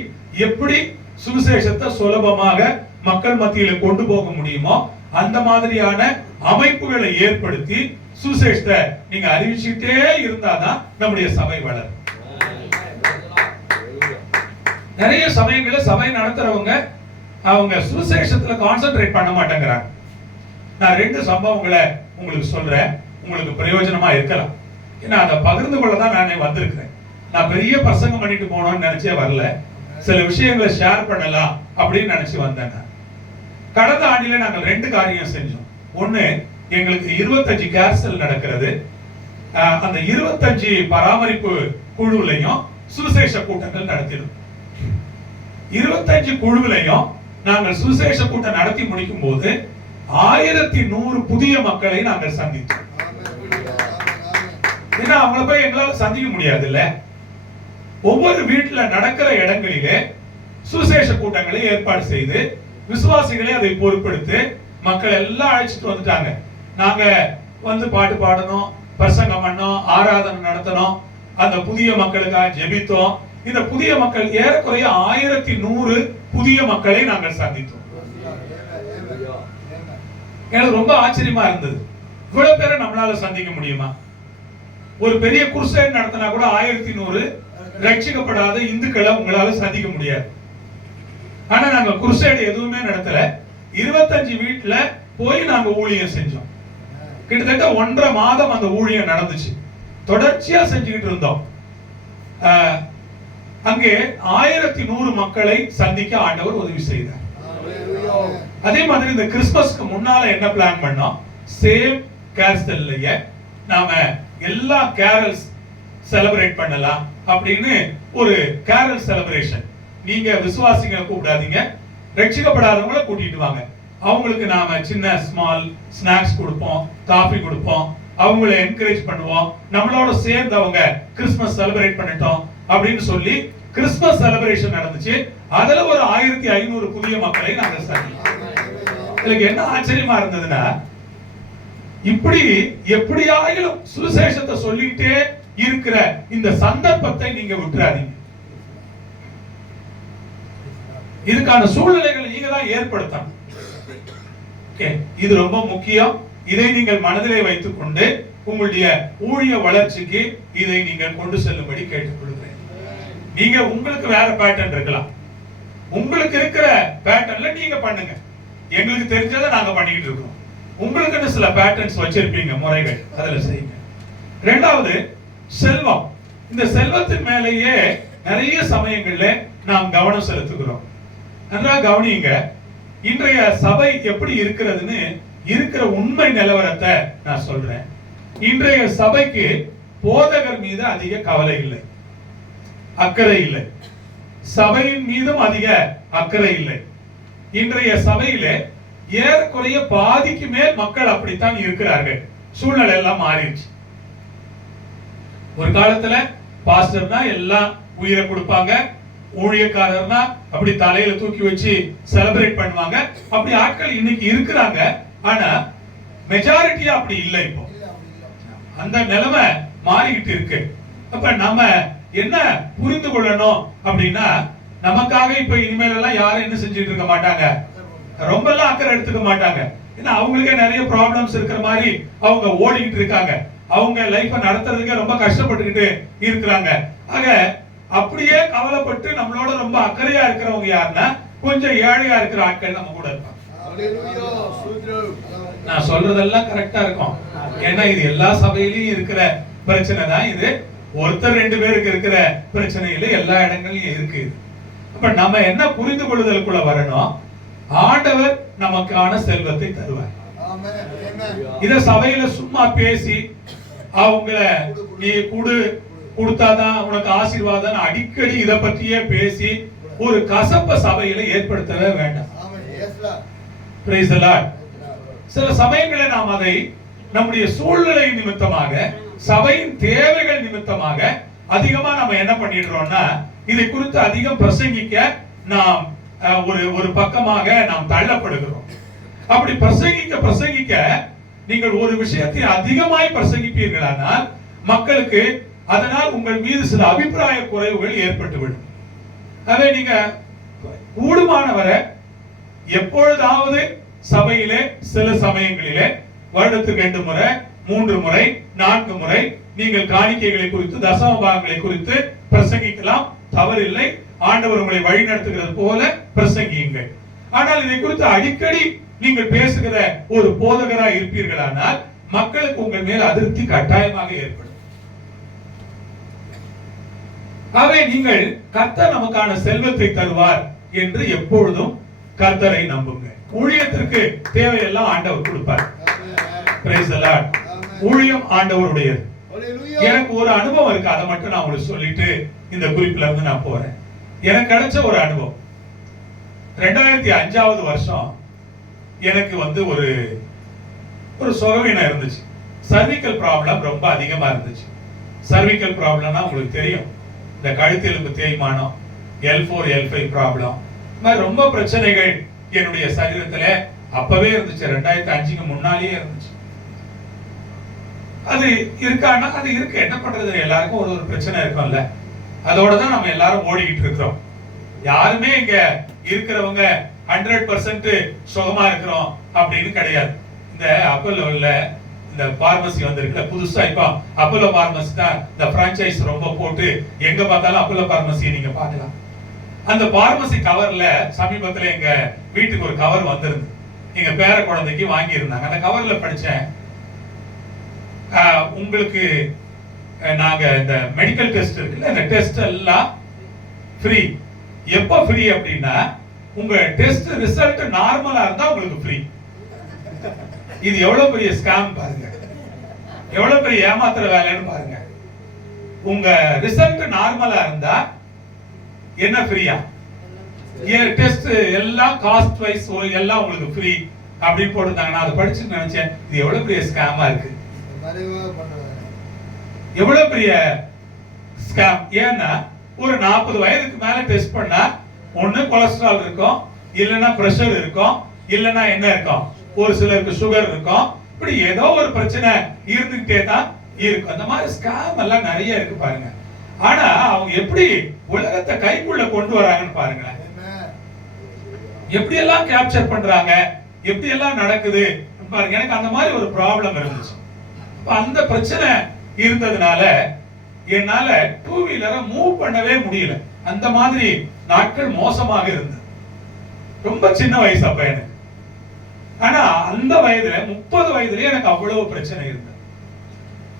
எப்படி சுவிசேஷத்தை சுலபமாக மக்கள் மத்தியில கொண்டு போக முடியுமோ அந்த மாதிரியான அமைப்புகளை ஏற்படுத்தி சுவிசேஷத்தை நீங்க அறிவிச்சுட்டே இருந்தாதான் நம்முடைய சபை வளரும். நிறைய சமயங்களில் சபை நடத்துறவங்க அவங்க சுவிசேஷத்துல கான்சென்ட்ரேட் பண்ண மாட்டேங்கிறாங்க. நான் 2 சம்பவங்களை உங்களுக்கு சொல்றேன், உங்களுக்கு பிரயோஜனமா இருக்கலாம். ஏன்னா அதை பகிர்ந்து கொள்ள தான் நானே வந்திருக்கிறேன். நான் பெரிய பிரசங்கம் பண்ணிட்டு போனோம்னு நினைச்சே வரல, சில விஷயங்களை ஷேர் பண்ணலாம் அப்படின்னு நினைச்சு வந்தேன். கடந்த ஆண்டில நாங்கள் 2 காரியம் செஞ்சோம். ஒண்ணு, எங்களுக்கு 25 கேர்சல் நடக்கிறது. அந்த 25 பராமரிப்பு குழுவிலையும் சுவிசேஷ கூட்டங்கள் நடத்தினோம். 25 குழுவிலையும் நாங்கள் சுவிசேஷ கூட்டம் நடத்தி முடிக்கும் போது 1100 புதிய மக்களை நாங்கள் சந்தித்தோம். ஏன்னா அவங்கள போய் எங்களால சந்திக்க முடியாது இல்ல. ஒவ்வொரு வீட்டுல நடக்கிற இடங்களிலே சுவிசேஷ கூட்டங்களை ஏற்பாடு செய்து விசுவாசிகளை அதை பொறுப்பெடுத்து மக்கள் எல்லாம் அழைச்சிட்டு வந்துட்டாங்க. நாங்க வந்து பாட்டு பாடணும், பிரசங்கம் பண்ணோம், ஆராதனை நடத்தணும், அந்த புதிய மக்களுக்காக ஜெபித்தோம். இந்த புதிய மக்கள் ஏறக்குறைய 1100 புதிய மக்களை நாங்கள் சந்தித்தோம். எனக்கு ரொம்ப ஆச்சரியமா இருந்தது, இவ்வளவு பேரை நம்மளால சந்திக்க முடியுமா? ஒரு பெரிய குருசேட் நடத்தினா கூட 1100 ரட்சிக்கப்படாத இந்துக்களை உங்களால சந்திக்க முடியாது. ஆனா நாங்க குருசேட் எதுவுமே நடத்தல, 25 வீட்டுல போய் நாங்க ஊழியம் செஞ்சோம். கிட்டத்தட்ட 1.5 மாதம் அந்த ஊழியம் நடந்துச்சு. தொடர்ச்சியா செஞ்சுக்கிட்டு இருந்தோம். அங்கே 1100 மக்களை சந்திக்க ஆண்டவர் உதவி செய்தார். அதே மாதிரி இந்த கிறிஸ்துமஸ்க்கு முன்னால என்ன பிளான் பண்ணோம், சேம் கேர்ஸ்டல்லையே நாம எல்லா கேரல்ஸ் செலிப்ரேட் பண்ணலாம் அப்படின்னு ஒரு கேரல் செலிப்ரேஷன். நீங்க விசுவாசிகளை கூப்பிடாதீங்க, ரட்சிக்கப்படாதவங்களை கூட்டிட்டு வாங்க. அவங்களுக்கு நாம சின்ன ஸ்மால் ஸ்நாக்ஸ் கொடுப்போம், காஃபி கொடுப்போம், அவங்களை என்கரேஜ் பண்ணுவோம், நம்மளோட சேர்ந்து அவங்க கிறிஸ்துமஸ் செலிப்ரேட் பண்ணிட்டோம் அப்படின்னு சொல்லி கிறிஸ்துமஸ் செலிப்ரேஷன் நடந்துச்சு. அதுல ஒரு 1500 புதிய மக்களை நாங்கள் சந்தித்தோம். இதுக்கு என்ன ஆச்சரியமா இருந்ததுன்னா, இப்படி எப்படியாயிலும் சுவிசேஷத்தை சொல்லிட்டே இருக்கிற இந்த சந்தர்ப்பத்தை நீங்க விட்டுறாதீங்க. இதுக்கான சூழ்நிலைகளை நீங்க தான் ஏற்படுத்தணும். இது ரொம்ப முக்கியம். இதை நீங்கள் மனதிலே வைத்துக் கொண்டு உங்களுடைய ஊழிய வளர்ச்சிக்கு இதை நீங்கள் கொண்டு செல்லும்படி கேட்டுக்கொள்கிறேன். நீங்க உங்களுக்கு வேற பேட்டர்ன் இருக்கலாம், உங்களுக்கு இருக்கிற பேட்டர்ன்ல நீங்க பண்ணுங்க. எங்களுக்கு தெரிஞ்சதை நாங்க பண்ணிக்கிட்டு இருக்கோம். உங்களுக்கு சில பேட்டர்ன்ஸ் வச்சிருப்பீங்க, முறைகள், அதுல செய்யுங்க. 2வது, செல்வம். இந்த செல்வத்தின் மேலேயே நிறைய சமயங்கள்ல நாம் கவனம் செலுத்துகிறோம். நல்லா கவனிங்க. இன்றைய சபை எப்படி இருக்கிறதுன்னு இருக்கிற உண்மை நிலவரத்தை நான் சொல்றேன். இன்றைய சபைக்கு போதகர் மீது அதிக கவலை இல்லை, அக்கறை இல்லை. சபையின் மீதும் அதிக அக்கறை இல்லை. இன்றைய சபையில ஏறக்குறைய பாதிக்கு மேல் மக்கள் அப்படித்தான் இருக்கிறார்கள். சூழ்நிலை எல்லாம் மாறிடுச்சு. ஒரு காலத்துல பாஸ்டர்னா எல்லாம் உயிரை கொடுப்பாங்க, ஊழியக்காரர்னா அப்படி தலையில தூக்கி வச்சு செலிப்ரேட் பண்ணுவாங்க. அப்படி ஆட்கள் இன்னைக்கு இருக்கிறாங்க. ஆனா மெஜாரிட்டியா அப்படி இல்லை. இப்போ அந்த நிலைமை மாறிக்கிட்டு இருக்கு. அப்ப நம்ம என்ன புரிந்து கொள்ளணும் அப்படின்னா, நமக்காக இப்ப இனிமேல் எல்லாம் யாரும் என்ன செஞ்சுட்டு இருக்க மாட்டாங்க, ரொம்ப எல்லாம் அக்கறை எடுத்துக்க மாட்டாங்க. ஏன்னா அவங்களுக்கே நிறைய ப்ராப்ளம்ஸ் இருக்கிற மாதிரி அவங்க ஓடிக்கிட்டு இருக்காங்க. அவங்க லைஃபை நடத்துறதுக்கே ரொம்ப கஷ்டப்பட்டுக்கிட்டு இருக்கிறாங்க. ஆக அப்படியே கவலைப்பட்டு நம்மளோட ரொம்ப அக்கறையா இருக்கிறவங்க யாருன்னா கொஞ்சம் ஏழையா இருக்கிற ஆட்கள் நம்ம கூட இருப்பாங்க. நான் சொல்றதெல்லாம் கரெக்டா இருக்கும். ஏன்னா இது எல்லா சபையிலயும் இருக்கிற பிரச்சனை தான். இது ஒருத்தர் ரெண்டு பேருக்கு இருக்கிற பிரச்சனையில எல்லா இடங்களையும் இருக்கு. அப்ப நம்ம என்ன புரிந்து கொள்ளுதலுக்குள்ள வரணும், ஆண்டவர் நமக்கான செல்வத்தை தருவார். இத சபையில சும்மா பேசி அவங்கள நீ கொடுத்தாதான் உனக்கு ஆசீர்வாதம் அடிக்கடி இத பற்றியே பேசி ஒரு கசப்ப சபையில ஏற்படுத்தவே வேண்டாம். Praise the Lord. சில சமயங்களில் நாம் அதை நம்முடைய சூழ்நிலை நிமித்தமாக சபையின் தேவைகள் நிமித்தமாக அதிகமா நம்ம என்ன பண்ணிடுறோம்னா இதை குறித்து அதிகம் பிரசங்கிக்க நாம் ஒரு பக்கமாக நாம் தள்ளப்படுகிறோம். அப்படி பிரசங்கிக்க நீங்கள் ஒரு விஷயத்தை அதிகமாய் பிரசங்கிப்பீர்களானால் மக்களுக்கு அதனால் உங்கள் மீது சில அபிப்பிராய குறைவுகள் ஏற்பட்டுவிடும். அதை நீங்க கூடுமானவரை எப்பொழுதாவது சபையிலே சில சமயங்களிலே வருடத்துக்கு 2 முறை 3 முறை 4 முறை நீங்கள் காணிக்கைகளை குறித்து தசம பாகங்களை குறித்து பிரசங்கிக்கலாம், தவறில்லை. ஆண்டவர் உங்களை வழி நடத்துகிறது போல பிரசங்கியுங்கள். ஆனால் இதை குறித்து அடிக்கடி நீங்கள் பேசுகிற ஒரு போதகராக இருப்பீர்களானால் மக்களுக்கு உங்கள் மேல் அதிருப்தி கட்டாயமாக ஏற்படும். ஆகவே நீங்கள் கர்த்தர் நமக்கான செல்வத்தை தருவார் என்று எப்பொழுதும் கர்த்தரை நம்புங்க. ஊழியத்திற்கு தேவையெல்லாம் ஆண்டவர் கொடுப்பார். Praise the Lord. ஊழியம் ஆண்டவருடையது. எனக்கு ஒரு அனுபவம் இருக்கு, அதை மட்டும் நான் உங்களுக்கு சொல்லிட்டு இந்த குறிப்புல இருந்து நான் போறேன். எனக்கு கிடைச்ச ஒரு அனுபவம் 2005வது வருஷம் எனக்கு ஒரு சுகவீனம் இருந்துச்சு. சர்விக்கல் ப்ராப்ளம் ரொம்ப அதிகமா இருந்துச்சு. சர்விக்கல் ப்ராப்ளம்னா உங்களுக்கு தெரியும், இந்த கழுத்து எலும்பு தேய்மானம், L4 L5 ப்ராப்ளம், இந்த மாதிரி ரொம்ப பிரச்சனைகள் என்னுடைய சரீரத்துல அப்பவே இருந்துச்சு. 2005க்கு முன்னாலேயே இருந்துச்சு. அது இருக்கான்னா அது இருக்கு, என்ன பண்றது, எல்லாருக்கும் ஒரு பிரச்சனை இருக்கும்ல. அதோட தான் நம்ம எல்லாரும் ஓடிக்கிட்டு இருக்கிறோம். யாருமே இங்க இருக்கிறவங்க 100% சுகமா இருக்கிறோம் அப்படின்னு கிடையாது. இந்த அப்போலோல இந்த பார்மசி வந்திருக்குல புதுசா, இப்போ அப்போலோ பார்மசி தான் இந்த பிரான்சைஸ் ரொம்ப போட்டு எங்க பார்த்தாலும் அப்போலோ பார்மசியை நீங்க பார்க்கலாம். அந்த பார்மசி கவர்ல சமீபத்துல எங்க வீட்டுக்கு ஒரு கவர் வந்திருந்து எங்க பேர குழந்தைக்கு வாங்கி இருந்தாங்க. அந்த கவர்ல படிச்சேன், உங்களுக்கு நாங்க இந்த மெடிக்கல் டெஸ்ட் இருக்குல்ல, இந்த டெஸ்ட் எல்லாம் ஃப்ரீ. எப்போ ஃப்ரீ அப்படின்னா உங்க டெஸ்ட் ரிசல்ட் நார்மலா இருந்தா உங்களுக்கு ஃப்ரீ. இது எவ்வளவு பெரிய ஸ்கேம் பாருங்க, எவ்வளவு பெரிய ஏமாத்துற வேலைன்னு பாருங்க. உங்க ரிசல்ட் நார்மலா இருந்தா என்ன ஃப்ரீயா? டெஸ்ட் எல்லாம் காஸ்ட் வைஸ் எல்லாம் உங்களுக்கு ஃப்ரீ அப்படின்னு போட்டுருந்தாங்க. நான் அதை படிச்சு நினைச்சேன், இது எவ்வளவு பெரிய ஸ்கேமா இருக்கு, எவ்வளவு பெரிய ஸ்கேம். ஏன்னா ஒரு 40 வயதுக்கு மேல டெஸ்ட் பண்ணா ஒண்ணு கொலஸ்ட்ரால் இருக்கும், இல்லைன்னா பிரஷர் இருக்கும், இல்லைன்னா என்ன இருக்கும், ஒரு சிலருக்கு சுகர் இருக்கும். இப்படி ஏதோ ஒரு பிரச்சனை இருந்துகிட்டே தான் இருக்கும். அந்த மாதிரி ஸ்கேம் எல்லாம் நிறைய இருக்கு பாருங்க. ஆனா அவங்க எப்படி உலகத்தை கைக்குள்ள கொண்டு வராங்கன்னு பாருங்களேன். எப்படி எல்லாம் கேப்சர் பண்றாங்க, எப்படி எல்லாம் நடக்குது பாருங்க. எனக்கு அந்த மாதிரி ஒரு ப்ராப்ளம் இருந்துச்சு. அந்த பிரச்சனை இருந்ததுனால என்னால 2 வீலரை மூவ் பண்ணவே முடியல. அந்த மாதிரி நாட்கள் மோசமாக இருந்தது. ரொம்ப சின்ன வயசு அப்ப எனக்கு. ஆனா அந்த வயதுல 30 வயதுலயே எனக்கு அவ்வளவு பிரச்சனை இருந்தது.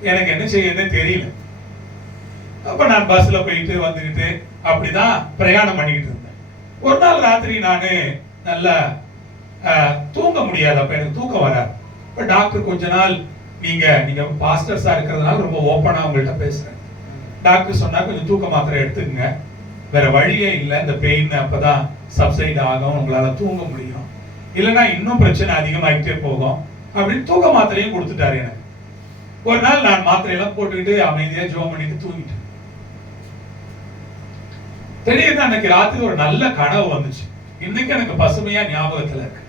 எனக்கு என்ன செய்யணும்னு தெரியல. அப்ப நான் பஸ்ல போயிட்டு வந்துகிட்டு அப்படிதான் பிரயாணம் பண்ணிக்கிட்டு இருந்தேன். ஒரு நாள் ராத்திரி நானு நல்லா தூங்க முடியாது. அப்ப எனக்கு தூக்கம் வராது. இப்ப டாக்டர் கொஞ்ச நாள் நீங்க பாஸ்டர்ஸா இருக்கிறதுனால ரொம்ப ஓப்பனா உங்கள்கிட்ட பேசுறேன். டாக்டர் சொன்னா கொஞ்சம் தூக்க மாத்திரை எடுத்துக்கங்க, வேற வழியே இல்லை, இந்த பெயின் அப்பதான் சப்சைட் ஆகும், உங்களால தூங்க முடியும், இல்லைன்னா இன்னும் பிரச்சனை அதிகமாகிட்டே போகும் அப்படின்னு தூக்க மாத்திரையும் கொடுத்துட்டாரு எனக்கு. ஒரு நாள் நான் மாத்திரையெல்லாம் போட்டுக்கிட்டு அமைதியா ஜெபம் பண்ணிட்டு தூங்கிட்டேன். திடீர்னு அன்னைக்கு ராத்திரி ஒரு நல்ல கனவு வந்துச்சு. இன்னைக்கு எனக்கு பசுமையா ஞாபகத்துல இருக்கு.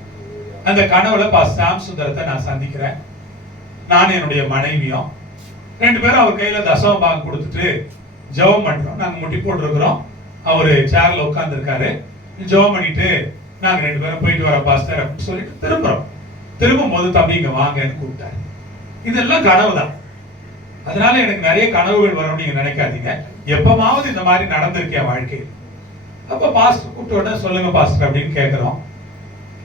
அந்த கனவுல சாம் சுந்தரத்தை நான் சந்திக்கிறேன். நான் என்னுடைய மனைவியும் 2 பேரும் அவர் கையில தசம பாகம் கொடுத்துட்டு ஜெபம் பண்றோம். நாங்க முட்டி போட்டு இருக்கிறோம். அவரு சேர்ல உட்கார்ந்து இருக்காரு. ஜெபம் பண்ணிட்டு நாங்க 2 பேரும் போயிட்டு வர பாஸ்டர் அப்படின்னு சொல்லிட்டு திரும்புறோம். திரும்பும் போது தம்பி இங்க வாங்கன்னு கூப்பிட்டாரு. இதெல்லாம் கனவு தான். அதனால எனக்கு நிறைய கனவுகள் வரும்னு நீங்க நினைக்காதீங்க. எப்பமாவது இந்த மாதிரி நடந்திருக்கேன் வாழ்க்கையில். அப்ப பாஸ்டர் கூப்பிட்ட உடனே சொல்லுங்க பாஸ்டர் அப்படின்னு கேட்கிறோம்.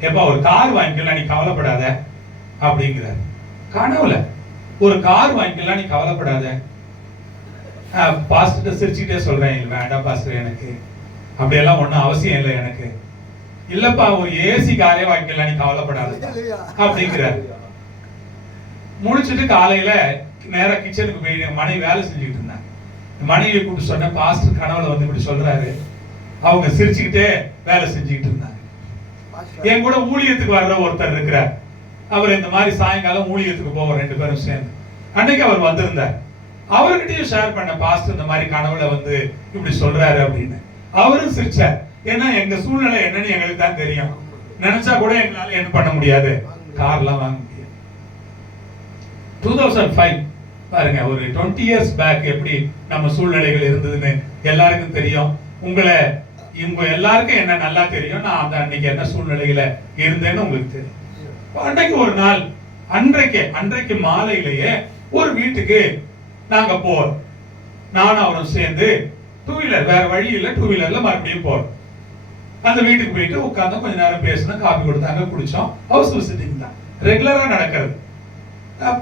எப்ப ஒரு கார் வாங்கிக்கலாம், நீ கவலைப்படாத அப்படிங்கிறார். கனவுல ஒரு கார் வாங்கிக்கலாம், நீ கவலைப்படாத. பாஸ்டர் சிரிச்சுட்டே சொல்றேன், வேண்டாம் பாஸ்டர், எனக்கு அப்படியெல்லாம் ஒண்ணும் அவசியம் இல்லை எனக்கு. இல்லப்பா ஒரு ஏசி காரே வாங்கிக்கலாம், நீ கவலைப்படாத அப்படிங்கிறார். முடிச்சுட்டு காலையில நேரா கிச்சனுக்கு போய் மனைவி வேலை செஞ்சுட்டு இருந்தாங்க. மனைவியை கூப்பிட்டு சொன்ன, பாஸ்டர் கனவுல வந்து இப்படி சொல்றாரு. அவங்க சிரிச்சுக்கிட்டே வேலை செஞ்சுக்கிட்டு இருந்தாங்க. என் கூட ஊழியத்துக்கு வர்ற ஒருத்தர் இருக்கிறார். அவர் இந்த மாதிரி சாயங்காலம் ஊழியத்துக்கு போவோம் 2 பேரும் சேர்ந்து. அன்னைக்கு அவர் வந்திருந்தார். அவர்கிட்டயும் ஷேர் பண்ண, பாஸ்டர் இந்த மாதிரி கனவுல வந்து இப்படி சொல்றாரு அப்படின்னு. அவரும் சிரிச்சார். ஏன்னா எங்க சூழ்நிலை என்னன்னு எங்களுக்கு தான் தெரியும். நினைச்சா கூட எங்களால என்ன பண்ண முடியாது, கார்லாம் வாங்க முடியாது. 2005 பாருங்க, ஒரு 20 years பேக் எப்படி நம்ம சூழ்நிலைகள் இருந்ததுன்னு எல்லாருக்கும் தெரியும். உங்க எல்லாருக்கும் என்ன நல்லா தெரியும். நான் அந்த அன்னைக்கு என்ன சூழ்நிலையில இருந்தேன்னு உங்களுக்கு தெரியும். அன்னைக்கு ஒரு நாள், அன்றைக்கு மாலையிலேயே ஒரு வீட்டுக்கு நாங்க போறோம். நானும் அவரும் சேர்ந்து 2 வீலர், வேற வழி இல்ல, 2 வீலர்ல மறுபடியும் போறோம். அந்த வீட்டுக்கு போயிட்டு உட்கார்ந்து கொஞ்ச நேரம் பேசணும், காபி கொடுத்தாங்க, குடிச்சோம். ஹவுஸ் விசிட்டிங் தான், ரெகுலரா நடக்கிறது.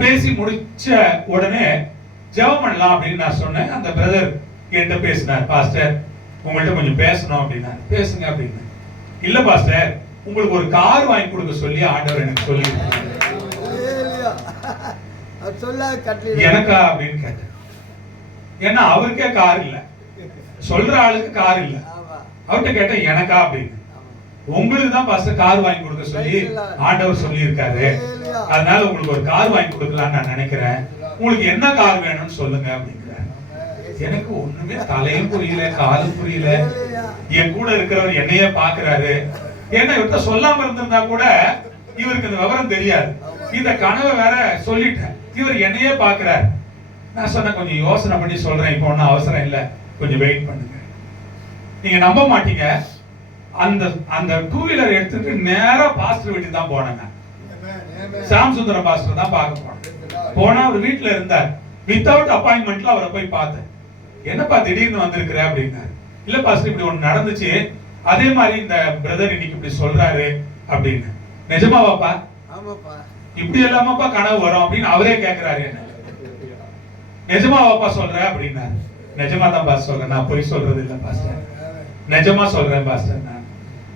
பேசி முடிச்ச உடனே ஜெபம் பண்ணலாம் அப்படின்னு நான் சொன்னேன். அந்த பிரதர் என்கிட்ட பேசினார், பாஸ்டர் உங்கள்கிட்ட கொஞ்சம் பேசணும் அப்படின்னா. பேசுங்க அப்படின்னு. இல்ல பாஸ்டர், உங்களுக்கு ஒரு கார் வாங்கி கொடுக்க சொல்லி ஆண்டவர் எனக்கு சொல்லி எனக்கா அப்படின்னு கேட்டேன். ஏன்னா அவருக்கே கார் இல்ல, சொல்ற ஆளுக்கு கார் இல்ல. அவர்கிட்ட கேட்டேன், எனக்கா அப்படின்னு. உங்களுக்கு தான் பாஸ்டர் கார் வாங்கி கொடுக்க சொல்லி ஆண்டவர் சொல்லி இருக்காரு. அதனால உங்களுக்கு ஒரு கார் வாங்கி கொடுக்கலாம்னு நான் நினைக்கிறேன். உங்களுக்கு என்ன கார் வேணும்னு சொல்லுங்க அப்படிங்கிறார். எனக்கு ஒண்ணுமே தலையும் புரியல, காலும் புரியல. என் கூட இருக்கிறவர் என்னையே பாக்குறாரு. ஏன்னா இவர்கிட்ட சொல்லாம இருந்திருந்தா கூட இவருக்கு இந்த விவரம் தெரியாது. இந்த கனவை வேற சொல்லிட்டேன், இவர் என்னையே பாக்குறாரு. நான் சொன்ன, கொஞ்சம் யோசனை பண்ணி சொல்றேன், இப்போ ஒன்னும் அவசரம் இல்ல, கொஞ்சம் வெயிட் பண்ணுங்க. நீங்க நம்ப மாட்டீங்க, அந்த 2 வீலர் எடுத்துட்டு நேரா பாஸ்டர் வீட்டுக்கு தான் போனேங்க. சாம் சுந்தரம் பாஸ்டர் தான் பார்க்க போனேன். போனா அவர் வீட்டுல இருந்தார். வித்தவுட் அப்பாயின்மெண்ட்ல அவரை போய் பார்த்தேன். என்னப்பா திடீர்னு வந்திருக்கிற அப்படின்னாரு. இல்ல பாஸ்டர், இப்படி ஒண்ணு நடந்துச்சு, அதே மாதிரி இந்த பிரதர் இன்னைக்கு இப்படி சொல்றாரு அப்படின்னு. நிஜமாவாப்பா? ஆமாப்பா. இப்படி எல்லாமாப்பா கனவு வரும் அப்படின்னு அவரே கேட்கிறாரு என்ன. நிஜமாவாப்பா சொல்ற அப்படின்னாரு. நிஜமா தான் பாஸ்டர் சொல்றேன், நான் போய் சொல்றது இல்ல பாஸ்டர், நிஜமா சொல்றேன் பாஸ்டர் நான்.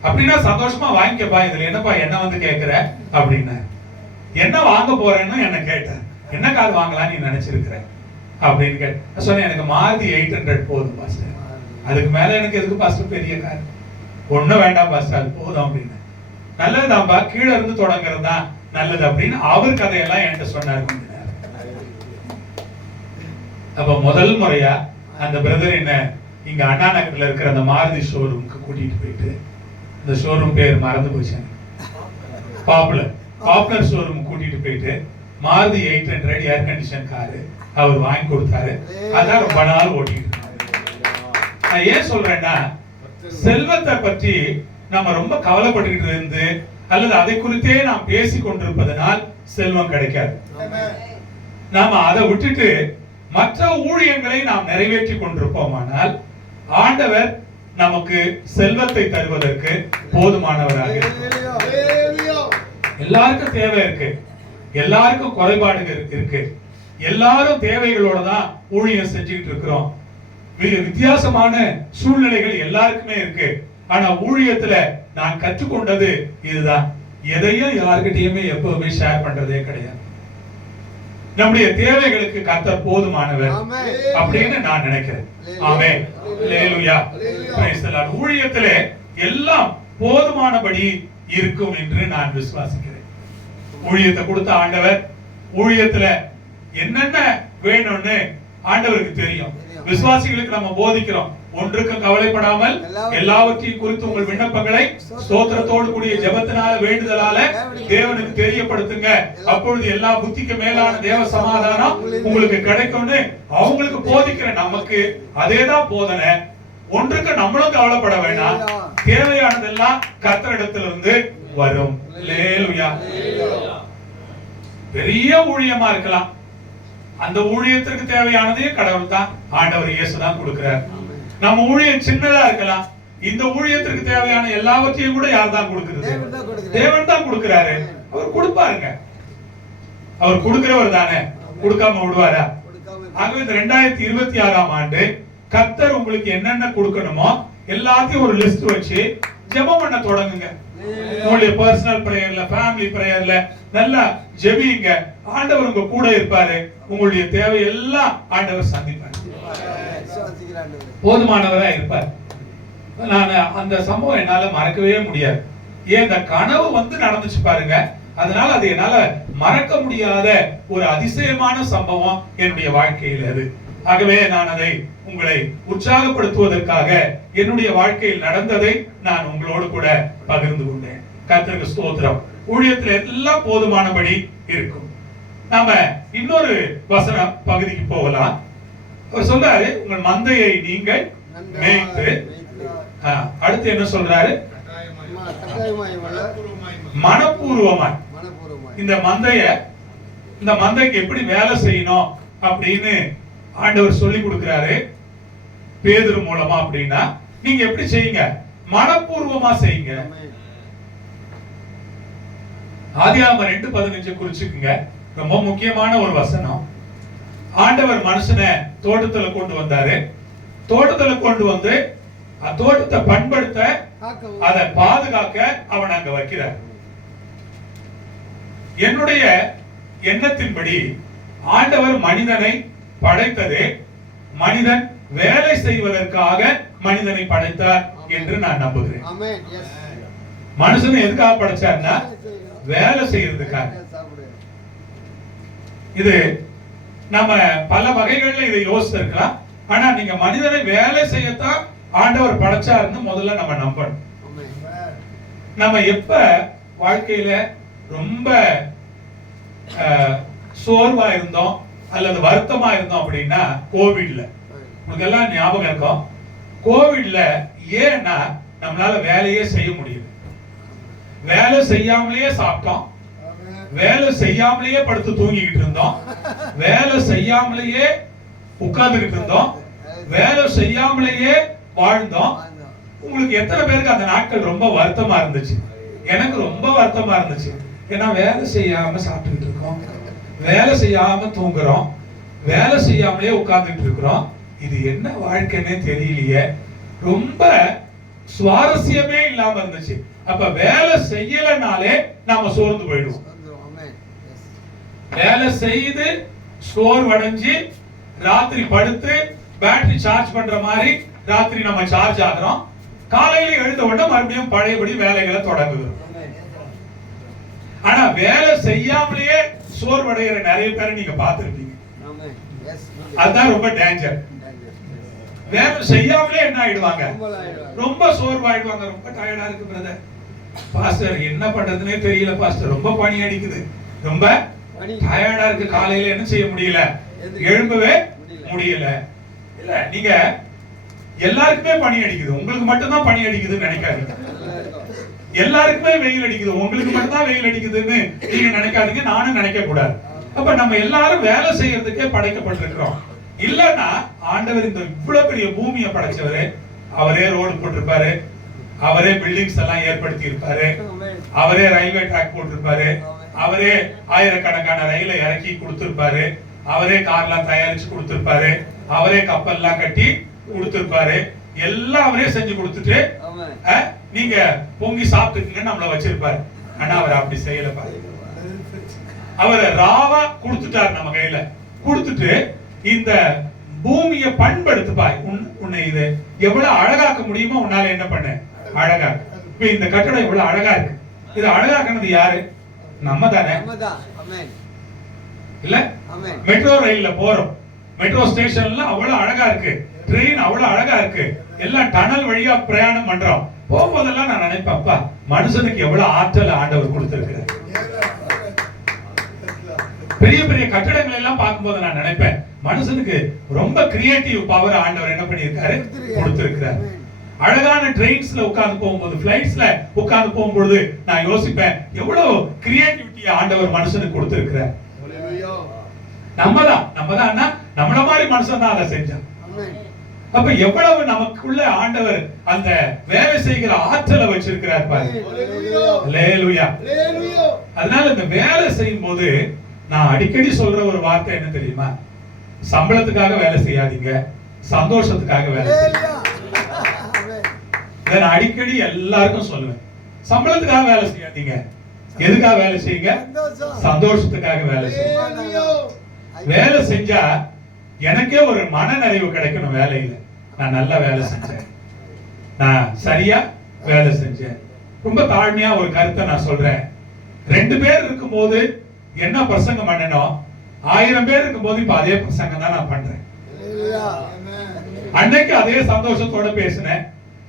அப்படின்னா சந்தோஷமா வாங்கிக்கப்பா, இதுல என்னப்பா என்ன வந்து கேட்கிற அப்படின்னா. என்ன வாங்க போறேன்னு என்ன கேட்டேன். என்ன கார் வாங்கலாம் நீ நினைச்சிருக்கிற அப்படின்னு கேட்டேன். சொன்னேன், எனக்கு மாருதி 800 போதும் பாஸ்டர், அதுக்கு மேல எனக்கு எதுக்கு பாஸ்டர் பெரிய கார், ஒண்ணும் வேண்டாம் பாஸ்டர், அது போதும் அப்படின்னு. நல்லதுதான்பா, கீழே இருந்து தொடங்குறது தான் நல்லது அப்படின்னு அவர் கதையெல்லாம் என்கிட்ட சொன்னாரு. அப்ப முதல் முறையா அந்த பிரதர் என்ன இங்க அண்ணா நகர்ல இருக்கிற அந்த மாருதி ஷோரூமுக்கு கூட்டிட்டு போயிட்டு, இந்த ஷோரூம் பேர் மறந்து போச்சு, பாப்புலர் ஷோரூம் கூட்டிட்டு போயிட்டு மாருதி 800 ஏர் கண்டிஷன் காரு அவர் வாங்கி கொடுத்தாரு. அதான் ரொம்ப நாள் ஓட்டிட்டு நான் ஏன் சொல்றேன்னா, செல்வத்தை பற்றி நம்ம ரொம்ப கவலைப்பட்டுக்கிட்டு இருந்து அல்லது அதை குறித்தே நாம் பேசி கொண்டிருப்பதனால் செல்வம் கிடைக்காது. நாம அதை விட்டுட்டு மற்ற ஊழியங்களை நாம் நிறைவேற்றி கொண்டிருப்போமானால் ஆண்டவர் நமக்கு செல்வத்தை தருவதற்கு போதுமானவராக இருக்கிறார். எல்லாருக்கும் தேவை இருக்கு, எல்லாருக்கும் குறைபாடுகள் இருக்கு, எல்லாரும் தேவைகளோட தான் ஊழியம் செஞ்சுக்கிட்டு இருக்கிறோம். வித்தியாசமான சூழ்நிலைகள் எல்லாருக்குமே இருக்கு. ஆனா ஊழியத்துல நான் கற்றுக்கொண்டது இதுதான், எதையும் யார்கிட்டயுமே எப்பவுமே ஷேர் பண்றதே கிடையாது. நம்முடைய தேவைகளுக்கு கர்த்தர் போதுமானவர் அப்படின்னு நான் நினைக்கிறேன். ஆமென், அல்லேலூயா, பிரைஸ் தி லார்ட். ஊழியத்திலே எல்லாம் போதுமானபடி இருக்கும் என்று நான் விசுவாசிக்கிறேன். ஊழியத்தை கொடுத்த ஆண்டவர் ஊழியத்துல என்னென்ன வேணும்னு ஆண்டவருக்கு தெரியும். விசுவாசிகளுக்கு நம்ம போதிக்கிறோம், ஒன்றுக்கும் கவலைப்படாமல் எல்லாவற்றையும் குறித்து உங்கள் விண்ணப்பங்களை ஸ்தோத்திரத்தோடு கூடிய ஜெபத்தினால வேண்டுதலால தேவனுக்கு தெரியப்படுத்துங்க, அப்பொழுது எல்லா புத்திக்கு மேலான தேவ சமாதானம் உங்களுக்கு கிடைக்கும்னு அவங்களுக்கு போதிக்கிற நமக்கு அதேதான் போதனை. ஒன்றுக்கு நம்மளும் கவலைப்பட வேண்டாம், தேவையானதெல்லாம் கர்த்தரிடத்திலிருந்து வரும். அல்லேலூயா. பெரிய ஊழியமா இருக்கலாம், அந்த ஊழியத்திற்கு தேவையானதே கடவுள் தான், ஆண்டவர் இயேசு தான் கொடுக்கிறார். நம்ம ஊழியம் சின்னதா இருக்கலாம், இந்த ஊழியத்திற்கு தேவையான எல்லாவற்றையும் கூட யார் தான் கொடுக்கிறது? தேவன் தான் கொடுக்கிறாரு. அவர் கொடுப்பாருங்க, அவர் கொடுக்கிறவர் தானே, கொடுக்காம விடுவாரா? ஆகவே இந்த 2026ஆம் ஆண்டு கர்த்தர் உங்களுக்கு என்னென்ன கொடுக்கணுமோ எல்லாத்தையும் ஒரு லிஸ்ட் வச்சு ஜெபம் பண்ண தொடங்குங்க. உங்களுடைய பர்சனல் பிரேயர்ல, ஃபேமிலி பிரேயர்ல நல்லா ஜெபிங்க. ஆண்டவர் உங்க கூட இருப்பாரு, உங்களுடைய தேவை எல்லாம் ஆண்டவர் சந்திப்பார், போதுமானவரா இருப்பார். நான் அந்த சம்பவம் என்னால மறக்கவே முடியாது. ஏன், இந்த கனவு நடந்துச்சு பாருங்க, அதனால அது என்னால மறக்க முடியாத ஒரு அதிசயமான சம்பவம் என்னுடைய வாழ்க்கையில் அது. ஆகவே நான் அதை உங்களை உற்சாகப்படுத்துவதற்காக என்னுடைய வாழ்க்கையில் நடந்ததை நான் உங்களோடு கூட பகிர்ந்து கொண்டேன். கர்த்தருக்கு ஸ்தோத்திரம். ஊழியத்தில் எல்லாம் போதுமானபடி இருக்கும். நாம இன்னொரு வசன பகுதிக்கு போகலாம். அவர் சொல்றாரு, உங்கள் மந்தையை நீங்கள் மேய்த்து, அடுத்து என்ன சொல்றாரு? மனப்பூர்வமாய் இந்த மந்தைக்கு எப்படி வேலை செய்யணும் அப்படின்னு ஆண்டவர் சொல்லி கொடுக்கிறாரு பேதுரு மூலமா. அப்படின்னா நீங்க எப்படி செய்யுங்க? மனப்பூர்வமா செய்யுங்க. ஆதியாகமம் 2:15 குறிச்சுக்குங்க, ரொம்ப முக்கியமான ஒரு வசனம். ஆண்டவர் மனுஷனை தோட்டத்துல கொண்டு வந்தாரு. தோட்டத்துல கொண்டு வந்து தோட்டத்தை பண்படுத்த, அதை பாதுகாக்க அவன் அங்க வைக்கிறார். என்னுடைய எண்ணத்தின்படி ஆண்டவர் மனிதனை படைத்தது மனிதன் வேலை செய்வதற்காக மனிதனை படைத்தார் என்று நான் நம்புகிறேன். மனுஷனை எதுக்காக படைச்சார்னா வேலை செய்யறதுக்காக. இது நம்ம பல வகைகள்ல இதை யோசிச்சிருக்கலாம். ஆனா நீங்க மனிதனை வேலை செய்யத்தான் ஆண்டவர் படைச்சாருன்னு முதல்ல நம்ம நம்பணும். நம்ம எப்ப வாழ்க்கையில ரொம்ப சோர்வா இருந்தோம் அல்லது வருத்தமா இருந்தோம் அப்படின்னா கோவிட்ல, உங்களுக்கு எல்லாம் ஞாபகம் இருக்கும். கோவிட்ல ஏன்னா நம்மளால வேலையே செய்ய முடியல. வேலை செய்யாமலேயே சாப்பிட்டோம், வேலை செய்யாமலேயே படுத்து தூங்கிக்கிட்டு இருந்தோம், வேலை செய்யாமலேயே உட்கார்ந்துகிட்டு இருந்தோம், வேலை செய்யாமலேயே வாழ்ந்தோம். உங்களுக்கு எத்தனை பேருக்கு அந்த நாட்கள் ரொம்ப வருத்தமா இருந்துச்சு? எனக்கு ரொம்ப வருத்தமா இருந்துச்சு. ஏன்னா வேலை செய்யாம சாப்பிட்டுக்கிட்டு இருக்கோம், வேலை செய்யாம தூங்குறோம், வேலை செய்யாமலே உட்கார்ந்துட்டு இருக்கிறோம். இது என்ன வாழ்க்கைன்னே தெரியலையே, ரொம்ப சுவாரஸ்யமே இல்லாம இருந்துச்சு. அப்ப வேலை செய்யலனாலே நாம சோர்ந்து போயிடுவோம். வேலை செய்து சோர்வடைஞ்சு ராத்திரி படுத்து பேட்டரி சார்ஜ் பண்ற மாதிரி ராத்திரி நம்ம சார்ஜ் ஆகிறோம். காலையில எழுந்த உடனே மறுபடியும் பழையபடி வேலைகளை தொடங்குகிறோம். ஆனா வேலை செய்யாமலேயே சோர்வடைகிற நிறைய பேரை நீங்க பார்த்திருப்பீங்க. அதுதான் ரொம்ப டேஞ்சர். வேலை செய்யாமலே என்ன ஆயிடுவாங்க? ரொம்ப சோர்வாயிடுவாங்க. ரொம்ப டயர்டா இருக்கு பிரதர், பாஸ்டர் என்ன பண்றதுன்னே தெரியல பாஸ்டர், ரொம்ப பனி அடிக்குது, ரொம்ப டயர்டா இருக்கு, காலையில என்ன செய்ய முடியல, எழும்பவே முடியல. இல்ல, நீங்க எல்லாருக்குமே பனி அடிக்குது, உங்களுக்கு மட்டும் தான் பனி அடிக்குதுன்னு நினைக்காதீங்க. எல்லாருக்குமே வெயில் அடிக்குது, உங்களுக்கு மட்டும் தான் வெயில் அடிக்குதுன்னு நீங்க நினைக்காதீங்க, நானும் நினைக்க கூடாது. அப்ப நம்ம எல்லாரும் வேலை செய்யறதுக்கே படைக்கப்பட்டிருக்கிறோம். இல்லன்னா ஆண்டவர் இந்த இவ்வளவு பெரிய பூமியை படைச்சவரு, அவரே ரோடு போட்டிருப்பாரு, அவரே பில்டிங்ஸ் எல்லாம் ஏற்படுத்தி இருப்பாரு, அவரே ரயில்வே ட்ராக் போட்டிருப்பாரு, அவரே ஆயிரக்கணக்கான ரயிலை இறக்கி கொடுத்திருப்பாரு, அவரே கார்லாம் தயாரிச்சு கொடுத்திருப்பாரு, அவரே கப்பல்லாம் கட்டி கொடுத்திருப்பாரு, எல்லாம் அவரே செஞ்சு கொடுத்துட்டு நீங்க பொங்கி சாப்பிட்டுக்கீங்கன்னு நம்மள வச்சிருப்பாரு. ஆனா அவர் அப்படி செய்யல பாருங்க. அவர் ராவா கொடுத்துட்டார் நம்ம கையில, கொடுத்துட்டு இந்த பூமியை பண்படுத்துப்பா, உன்னை இது எவ்வளவு அழகாக்க முடியுமோ உன்னால என்ன பண்ண அழகாக்க. இப்ப இந்த கட்டடம் எவ்வளவு அழகா இருக்கு, இது அழகாக்குனது யாரு? நம்ம தானே இல்ல? மெட்ரோ ரயில்ல போறோம், மெட்ரோ ஸ்டேஷன்ல அவ்வளவு அழகா இருக்கு, ட்ரெயின் அவ்வளவு அழகா இருக்கு, எல்லாம் டனல் வழியா பிரயாணம் பண்றோம். போகும்போதெல்லாம் நான் நினைப்பேன், அப்பா மனுஷனுக்கு எவ்வளவு ஆற்றல் ஆண்டவர் கொடுத்திருக்கிறார். பெரிய பெரிய கட்டடங்கள் எல்லாம் பார்க்கும்போது நான் நினைப்பேன், மனுஷனுக்கு ரொம்ப கிரியேட்டிவ் பவர் ஆண்டவர் என்ன பண்ணியிருக்காரு, கொடுத்திருக்கிறார். அழகான ட்ரெயின்ஸ்ல உட்கார்ந்து போகும்போது, பிளைட்ஸ்ல உட்கார்ந்து போகும்போது நான் யோசிப்பேன், எவ்வளவு கிரியேட்டிவிட்டியை ஆண்டவர் மனுஷனுக்கு கொடுத்திருக்கிறார். நம்மதான் நம்மள மாதிரி மனுஷன் தான் அதை செஞ்சான். அப்ப எவ்வளவு நமக்குள்ள ஆண்டவர் அந்த வேலை செய்கிற ஆற்றலை வச்சிருக்கிறார் பாருங்க. அல்லேலூயா. அதனால இந்த வேலை செய்யும் போது நான் அடிக்கடி சொல்ற ஒரு வார்த்தை என்ன தெரியுமா? சம்பளத்துக்காக வேலை செய்யாதீங்க, சந்தோஷத்துக்காக வேலை செய்யுங்க. நான் அடிக்கடி எல்லாருக்கும் சொல்லுவேன், சம்பளத்துக்காக வேலை செய்யாதீங்க, எதுக்காக வேலை செய்யுங்க? சந்தோஷத்துக்காக வேலை செய்யுங்க. வேலை செஞ்சா எனக்கே ஒரு மன நிறைவு கிடைக்கணும். வேலையில நான் நல்லா வேலை செஞ்சேன், நான் சரியா வேலை செஞ்சேன். ரொம்ப தாழ்மையா ஒரு கருத்தை நான் சொல்றேன். 2 பேர் இருக்கும்போது என்ன பிரசங்கம் பண்ணணும், 1000 பேர் இருக்கும்போது இப்ப அதே பிரசங்கம் தான் நான் பண்றேன். அன்னைக்கு அதே சந்தோஷத்தோட பேசினேன்,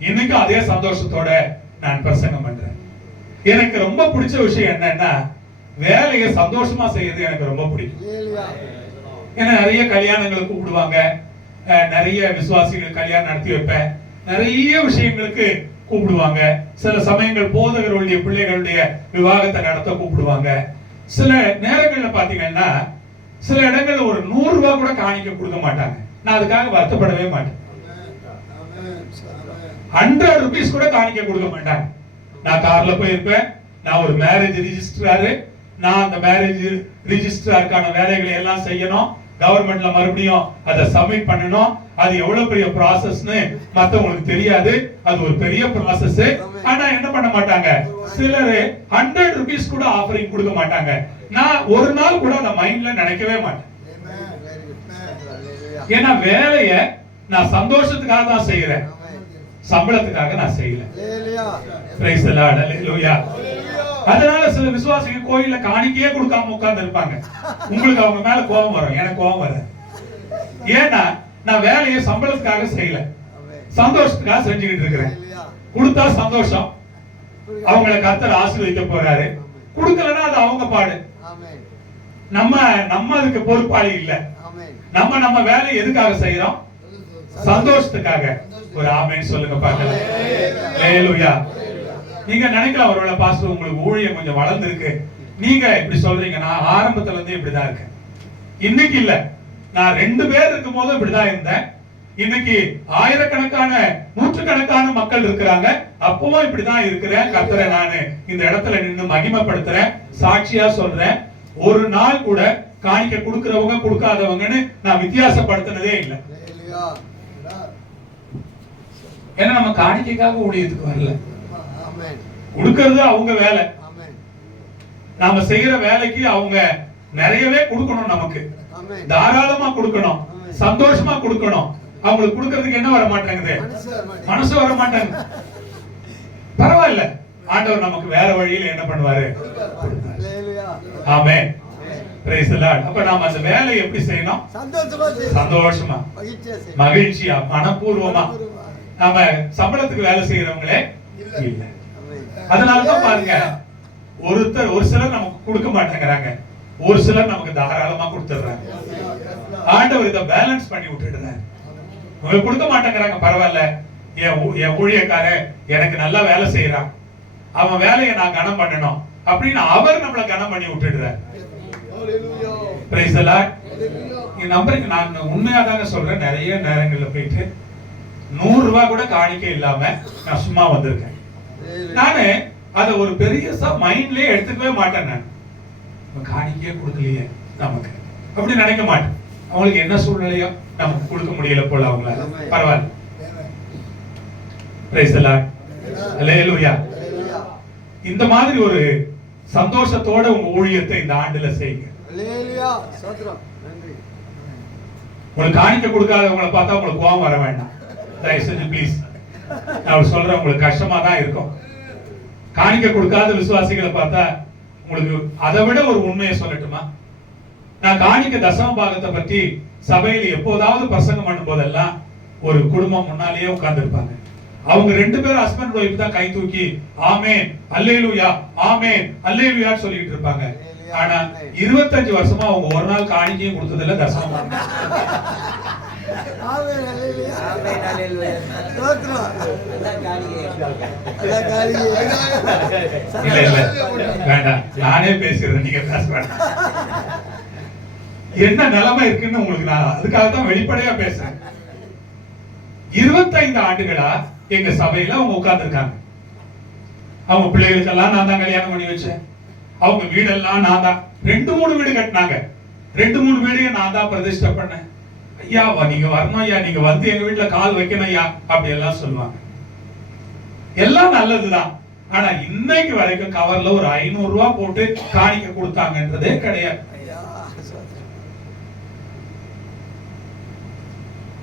இன்னைக்கு அதே சந்தோஷத்தோட நான் பிரசங்கம் பண்றேன். எனக்கு ரொம்ப பிடிச்ச விஷயம் என்னன்னா, வேலையை சந்தோஷமா செய்யறது எனக்கு ரொம்ப பிடிக்கும். ஏன்னா நிறைய கல்யாணங்களுக்கு கூப்பிடுவாங்க, நிறைய விசுவாசிகள் கல்யாணம் நடத்தி வைப்பேன், நிறைய விஷயங்களுக்கு கூப்பிடுவாங்க. சில சமயங்கள் போதகர்களுடைய பிள்ளைகளுடைய விவாகத்தை நடத்த கூப்பிடுவாங்க. சில நேரங்கள்ல பாத்தீங்கன்னா சில இடங்கள்ல ஒரு 100 ரூபாய் கூட காணிக்க கொடுக்க மாட்டாங்க. நான் அதுக்காக வருத்தப்படவே மாட்டேன். 100 rupees கூட காணிக்க கொடுக்க மாட்டாங்க. நான் கார்ல போயிருப்பேன், நான் ஒரு மேரேஜ் ரிஜிஸ்ட்ராரு, நான் அந்த மேரேஜ் ரிஜிஸ்ட்ராருக்கான வேலைகளை எல்லாம் செய்யணும், கவர்மெண்ட்ல மறுபடியும் அதை சப்மிட் பண்ணணும். அது எவ்வளவு பெரிய ப்ராசஸ்னு மத்தவங்களுக்கு தெரியாது, அது ஒரு பெரிய ப்ராசஸ். ஆனா என்ன பண்ண மாட்டாங்க, சிலர் 100 rupees கூட ஆஃபரிங் கொடுக்க மாட்டாங்க. நான் ஒரு நாள் கூட அந்த மைண்ட்ல நினைக்கவே மாட்டேன். ஏன்னா வேலைய நான் சந்தோஷத்துக்காக தான் செய்யறேன், சம்பளத்துக்காக நான் செய்யல. Praise the Lord. அல்லேலூயா. அதனால சில விசுவாசிகள் கோயில்ல காணிக்கையே கொடுக்காம உட்கார்ந்து இருப்பாங்க. உங்களுக்கு அவங்க மேல கோபம் வரும், எனக்கு கோபம் வரும். ஏன்னா நான் வேலையை சம்பளத்துக்காக செய்யல, சந்தோஷத்துக்காக செஞ்சுக்கிட்டு இருக்கிறேன். கொடுத்தா சந்தோஷம், அவங்களை கர்த்தர் ஆசீர்வதிக்க போறாரு. கொடுக்கலன்னா அது அவங்க பாடு. நம்ம அதுக்கு பொறுப்பாளி இல்ல. நம்ம வேலையை எதுக்காக செய்யறோம்? சந்தோஷத்துக்காக. ஒரு ஆமென் சொல்லுங்க பார்க்கலாம். அல்லேலூயா. நீங்க நினைக்கலாம், ஒருவேளை பாஸ்டர் உங்களுக்கு ஊழியம் கொஞ்சம் வளர்ந்துருக்கு, நீங்க இப்படி சொல்றீங்க. நான் ஆரம்பத்துல இருந்து இப்படிதான் இருக்கேன். இன்னைக்கு இல்ல, நான் 2 பேர் இருக்கும் போது இப்படிதான் இருந்தேன். இன்னைக்கு ஆயிரக்கணக்கான நூற்றுக்கணக்கான மக்கள் இருக்கிறாங்க, அப்பவும் இப்படிதான் இருக்கிறேன். கர்த்தரை நானு இந்த இடத்துல நின்று மகிமைப்படுத்துறேன், சாட்சியா சொல்றேன். ஒரு நாள் கூட காணிக்க கொடுக்கிறவங்க கொடுக்காதவங்கன்னு நான் வித்தியாசப்படுத்தினதே இல்லை. ஏன்னா நம்ம காணிக்கைக்காக ஊழியத்துக்கு வரல, கொடுக்கிறது அவங்க வேலை. நாம செய்யற வேலைக்கு அவங்க நிறையவே கொடுக்கணும், நமக்கு தாராளமா கொடுக்கணும், சந்தோஷமா கொடுக்கணும். அவங்களுக்கு கொடுக்கிறதுக்கு என்ன வர மாட்டேங்குது, மனசு வர மாட்டேங்குது. பரவாயில்ல, ஆண்டவர் நமக்கு வேற வழியில என்ன பண்ணுவாரு. ஆமென். Praise the Lord. அப்ப நாம அந்த வேலையை எப்படி செய்யணும்? சந்தோஷமா, மகிழ்ச்சியா, மனப்பூர்வமா. நாம சம்பளத்துக்கு வேலை செய்யறவங்களே இல்ல. அதனாலதான் பாருங்க, ஒரு சிலர் நமக்கு கொடுக்க மாட்டேங்கிறாங்க, ஒரு சிலர் நமக்கு தாராளமா கொடுத்துடுறாங்க. ஆண்டவர் இதை பேலன்ஸ் பண்ணி விட்டுடுறாரு. உங்களுக்கு கொடுக்க மாட்டேங்கிறாங்க, பரவாயில்ல, என் ஊழியக்கார எனக்கு நல்லா வேலை செய்யறான், அவன் வேலையை நான் கனம் பண்ணணும் அப்படின்னு அவர் நம்மள கனம் பண்ணி விட்டுடுறாரு. Price the Lord. இந்த நம்பருக்கு நான் உண்மையா தாங்க சொல்றேன், நிறைய நேரங்கள்ல போயிட்டு 100 ரூபாய் கூட காணிக்கை இல்லாம நான் சும்மா வந்திருக்கேன். நானு அத ஒரு பெரிய மைண்ட்லயே எடுத்துக்கவே மாட்டேன். நான் காணிக்கையே கொடுக்கலையே நமக்கு அப்படி நினைக்க மாட்டேன். அவங்களுக்கு என்ன சூழ்நிலையோ நமக்கு கொடுக்க முடியல போல, அவங்களால பரவாயில்ல. Praise the Lord. அல்லேலூயா. இந்த மாதிரி ஒரு சந்தோஷத்தோட உங்க ஊழியத்தை இந்த ஆண்டுல செய்யுங்க. அல்லேலூயா. ஸ்தோத்திரம். நன்றி. உங்களுக்கு காணிக்கை கொடுக்காதவங்களை பார்த்தா உங்களுக்கு கோபம் வர வேண்டாம், தயவு செஞ்சு ப்ளீஸ். நான் சொல்றேன், உங்களுக்கு கஷ்டமா தான் இருக்கும். காணிக்க கொடுக்காத விசுவாசிகளை பார்த்தா உங்களுக்கு அதை விட ஒரு உண்மையை சொல்லட்டுமா? நான் காணிக்க தசம பாகத்தை பற்றி சபையில எப்போதாவது பிரசங்கம் பண்ணும் போதெல்லாம் ஒரு குடும்பம் முன்னாலேயே உட்கார்ந்து இருப்பாங்க. அவங்க 2 பேரும் ஹஸ்பண்ட் ஒய்ஃப் தான் கை தூக்கி ஆமென் அல்லேலூயா ஆமென் அல்லேலூயா சொல்லிட்டு இருப்பாங்க. ஆனா 25 வருஷமா அவங்க ஒரு நாள் காணிக்கையும் கொடுத்ததில்ல, தசம ஆமென் அல்லேலூயா ஆமென் அல்லேலூயா. ஸ்தோத்திரம் அதான் காரியம். அதான் காரியம் இல்ல இல்ல வேண்டாம், நானே பேசுறேன், நீங்க பேச வேண்டாம். என்ன நிலைமை இருக்குன்னு உங்களுக்கு நான் அதுக்காக தான் வெளிப்படையா பேசுறேன். 25 ஆண்டுகளா எங்க சபையில அவங்க உட்கார்ந்துருக்காங்க. அவங்க பிள்ளைகளுக்கெல்லாம் நான் தான் கல்யாணம் பண்ணி வச்சேன். அவங்க வீடெல்லாம் நான் தான் 2-3 வீடு கட்டினாங்க. 2-3 வீடையும் நான் தான் பிரதிஷ்டை பண்ணேன். ஐயா நீங்க வரணும் ஐயா, நீங்க வந்து எங்க வீட்டுல கால் வைக்கணும் ஐயா, அப்படி எல்லாம் சொல்லுவாங்க. எல்லாம் நல்லதுதான். ஆனா இன்னைக்கு வரைக்கும் கவர்ல ஒரு 500 ரூபாய் போட்டு காணிக்க கொடுத்தாங்கன்றதே கிடையாது.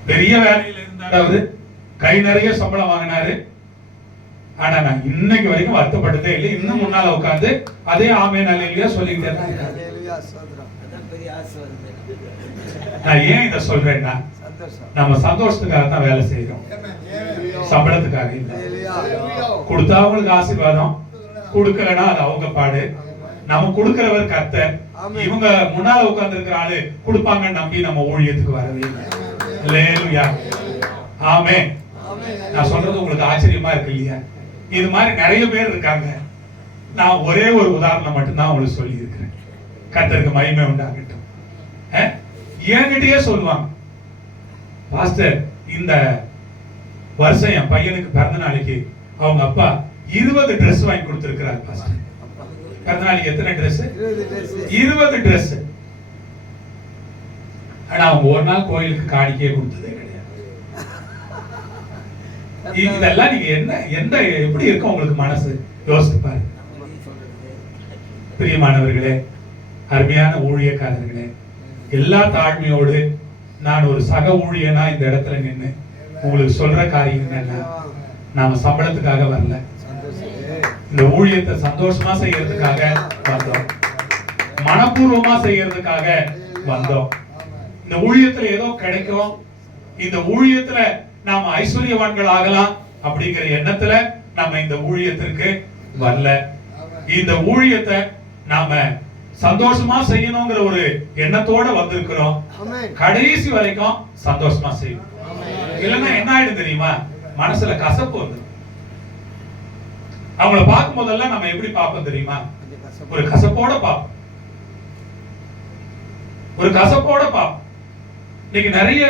பெரிய வேலையில இருந்தாரு அவரு, கை நிறைய சம்பளம் வாங்கினாரு. ஆனா நான் இன்னைக்கு வரைக்கும் வருத்தப்பட்டதே இல்லை. இன்னும் முன்னால உட்கார்ந்து அதே ஆமென் அல்லேலூயா சொல்லிக்கிட்டே தான் இருக்கேன். அல்லேலூயா ஸ்தோத்திரம் அதான் பெரிய ஆசீர்வாதம். நான் ஏன் இதை சொல்றேன்னா, சந்தோஷம் நம்ம சந்தோஷத்துக்காக தான் வேலை செய்யறோம், சம்பளத்துக்காக இல்ல. அல்லேலூயா கொடுத்தா அவங்களுக்கு ஆசீர்வாதம், கொடுக்கலன்னா அது அவங்க பாடு. நம்ம கொடுக்கிறவர் கர்த்தர். இவங்க முன்னால உட்கார்ந்து இருக்கிற ஆளு கொடுப்பாங்கன்னு நம்பி நம்ம ஊழியத்துக்கு வரவே இல்லை. அல்லேலூயா ஆமென். நான் சொல்றது உங்களுக்கு ஆச்சரியமா இருக்கு இல்லையா? இது மாதிரி நிறைய பேர் இருக்காங்க. நான் ஒரே ஒரு உதாரணம் மட்டும்தான் உங்களுக்கு சொல்லி இருக்கிறேன். கர்த்தருக்கு மகிமை உண்டாகட்டும். என்கிட்டயே சொல்லுவாங்க, பாஸ்டர் இந்த வருஷம் என் பையனுக்கு பிறந்த நாளைக்கு அவங்க அப்பா 20 Dress வாங்கி கொடுத்திருக்கிறார் பாஸ்டர். பிறந்த நாளைக்கு எத்தனை Dress? 20 Dress. ஆனா அவங்க ஒரு நாள் கோயிலுக்கு காணிக்கையே கொடுத்ததே கிடையாது. இதெல்லாம் நீங்க எந்த எப்படி இருக்கும் உங்களுக்கு மனசு யோசித்து பாருங்க. பிரியமானவர்களே, அருமையான ஊழியக்காரர்களே, எல்லா தாழ்மையோடு நான் ஒரு சக ஊழியனா இந்த இடத்துல நின்று உங்களுக்கு சொல்ற காரியம் என்னன்னா, நாம சம்பளத்துக்காக வரல, இந்த ஊழியத்தை சந்தோஷமா செய்யறதுக்காக வந்தோம், மனப்பூர்வமா செய்யறதுக்காக வந்தோம். இந்த ஊழியத்துல ஏதோ கிடைக்கும், இந்த ஊழியத்துல நாம ஐஸ்வர்யவான்கள் ஆகலாம் அப்படிங்கிற எண்ணத்துல நம்ம இந்த ஊழியத்திற்கு வரல. இந்த ஊழியத்தை நாம சந்தோஷமா செய்யணுங்கிற ஒரு எண்ணத்தோட வந்திருக்கிறோம். கடைசி வரைக்கும் சந்தோஷமா செய்யணும். இல்லைன்னா என்ன ஆயிடும் தெரியுமா? மனசுல கசப்பு வந்து அவங்கள பார்க்கும் போதெல்லாம் நம்ம எப்படி பார்ப்போம் தெரியுமா? ஒரு கசப்போட பார்ப்போம், ஒரு கசப்போட பார்ப்போம். இன்னைக்கு நிறைய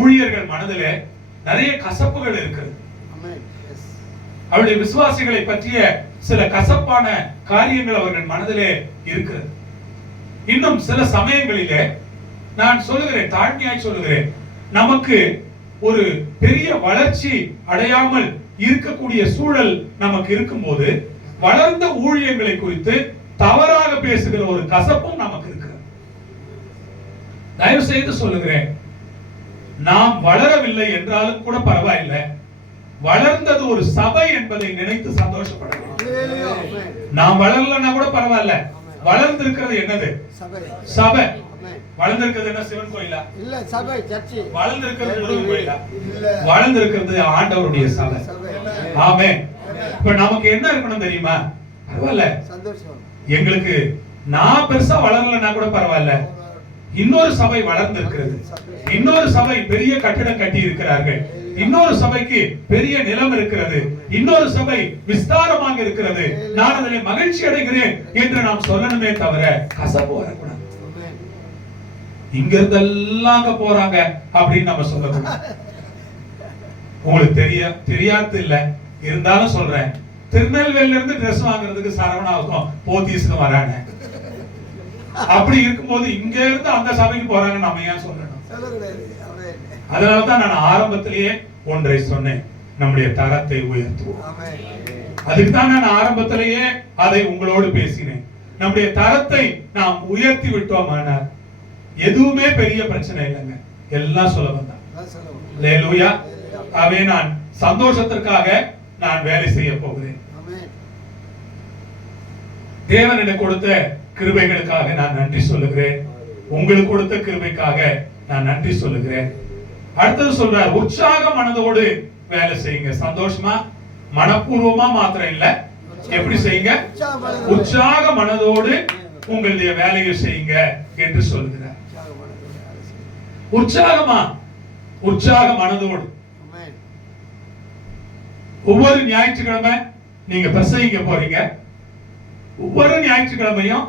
ஊழியர்கள் மனதில நிறைய கசப்புகள் இருக்கிறது. அவருடைய விசுவாசிகளை பற்றிய சில கசப்பான காரியங்கள் அவர்கள் மனதிலே இருக்கிறது. இன்னும் சில சமயங்களிலே நான் சொல்லுகிறேன், தாழ்மையாய் சொல்லுகிறேன், நமக்கு ஒரு பெரிய வளர்ச்சி அடையாமல் இருக்கக்கூடிய சூழல் நமக்கு இருக்கும்போது வளர்ந்த ஊழியங்களை குறித்து தவறாக பேசுகிற ஒரு கசப்பும் நமக்கு இருக்கிறது. தயவு செய்து சொல்லுகிறேன், நாம் வளரவில்லை என்றாலும் கூட பரவாயில்லை, வளர்ந்தது ஒரு சபை என்பதை நினைத்து சந்தோஷப்படலாம். நாம் வளரலன்னா கூட பரவாயில்ல, வளர்ந்திருக்கிறது என்னது? சபை. வளர்ந்திருக்கிறது என்ன? சிவன் கோயிலா? இல்ல, சபை, சர்ச். வளர்ந்திருக்கிறது முருகன் கோயிலா? இல்ல, வளர்ந்திருக்கிறது ஆண்டவருடைய சபை. ஆமென். இப்ப நமக்கு என்ன இருக்கணும் தெரியுமா? பரவாயில்ல, சந்தோஷம். எங்களுக்கு நான் பெருசா வளரலன்னா கூட பரவாயில்ல, இன்னொரு சபை வளர்ந்திருக்கிறது, இன்னொரு சபை பெரிய கட்டிடம் கட்டி இருக்கிறார்கள், இன்னொரு சபைக்கு பெரிய நிலம் இருக்கிறது, இன்னொரு சபை விஸ்தாரமாக இருக்கிறது, நான் அதில் மகிழ்ச்சி அடைகிறேன் என்று நாம் சொல்லணுமே தவிர கசப்பு வரக்கூடாது. இங்க இருந்தெல்லாம் போறாங்க அப்படின்னு நம்ம சொல்லக்கூடாது. உங்களுக்கு தெரியாது இல்ல, இருந்தாலும் சொல்றேன், திருநெல்வேலியில இருந்து டிரெஸ் வாங்குறதுக்கு சரவணாவுக்கும் போத்தீஸ்க்கும் வராங்க. அப்படி இருக்கும்போது இங்க இருந்து அந்த சபைக்கு போறாங்க, நம்ம ஏன் சொல்லணும்? அதனாலதான் நான் ஆரம்பத்திலேயே ஒன்றை சொன்னேன், நம்முடைய தரத்தை உயர்த்துவோம். அதுக்கு தான் நான் ஆரம்பத்திலேயே அதை உங்களோடு பேசினேன். நம்முடைய தரத்தை நாம் உயர்த்தி விட்டோமானால் எதுவுமே பெரிய பிரச்சனை இல்லைங்க, எல்லாம் சுலபம் தான். அல்லேலூயா. ஆகவே நான் சந்தோஷத்திற்காக நான் வேலை செய்ய போகிறேன். தேவன் எனக்கு கொடுத்த கிருபைகளுக்காக நான் நன்றி சொல்லுகிறேன். உங்களுக்கு கொடுத்த கிருபைக்காக நான் நன்றி சொல்லுகிறேன். அடுத்தது சொல்றார், உற்சாக மனதோடு வேலை செய்யுங்க. சந்தோஷமா மனப்பூர்வமா மாத்திரம் இல்ல, எப்படி செய்யுங்க? உற்சாக மனதோடு உங்களுடைய வேலையை செய்யுங்க என்று சொல்லுகிறார். உற்சாகமா, உற்சாக மனதோடு Amen. ஒவ்வொரு ஞாயிற்றுக்கிழமை நீங்க பிரசங்கிக்க போறீங்க. ஒவ்வொரு ஞாயிற்றுக்கிழமையும்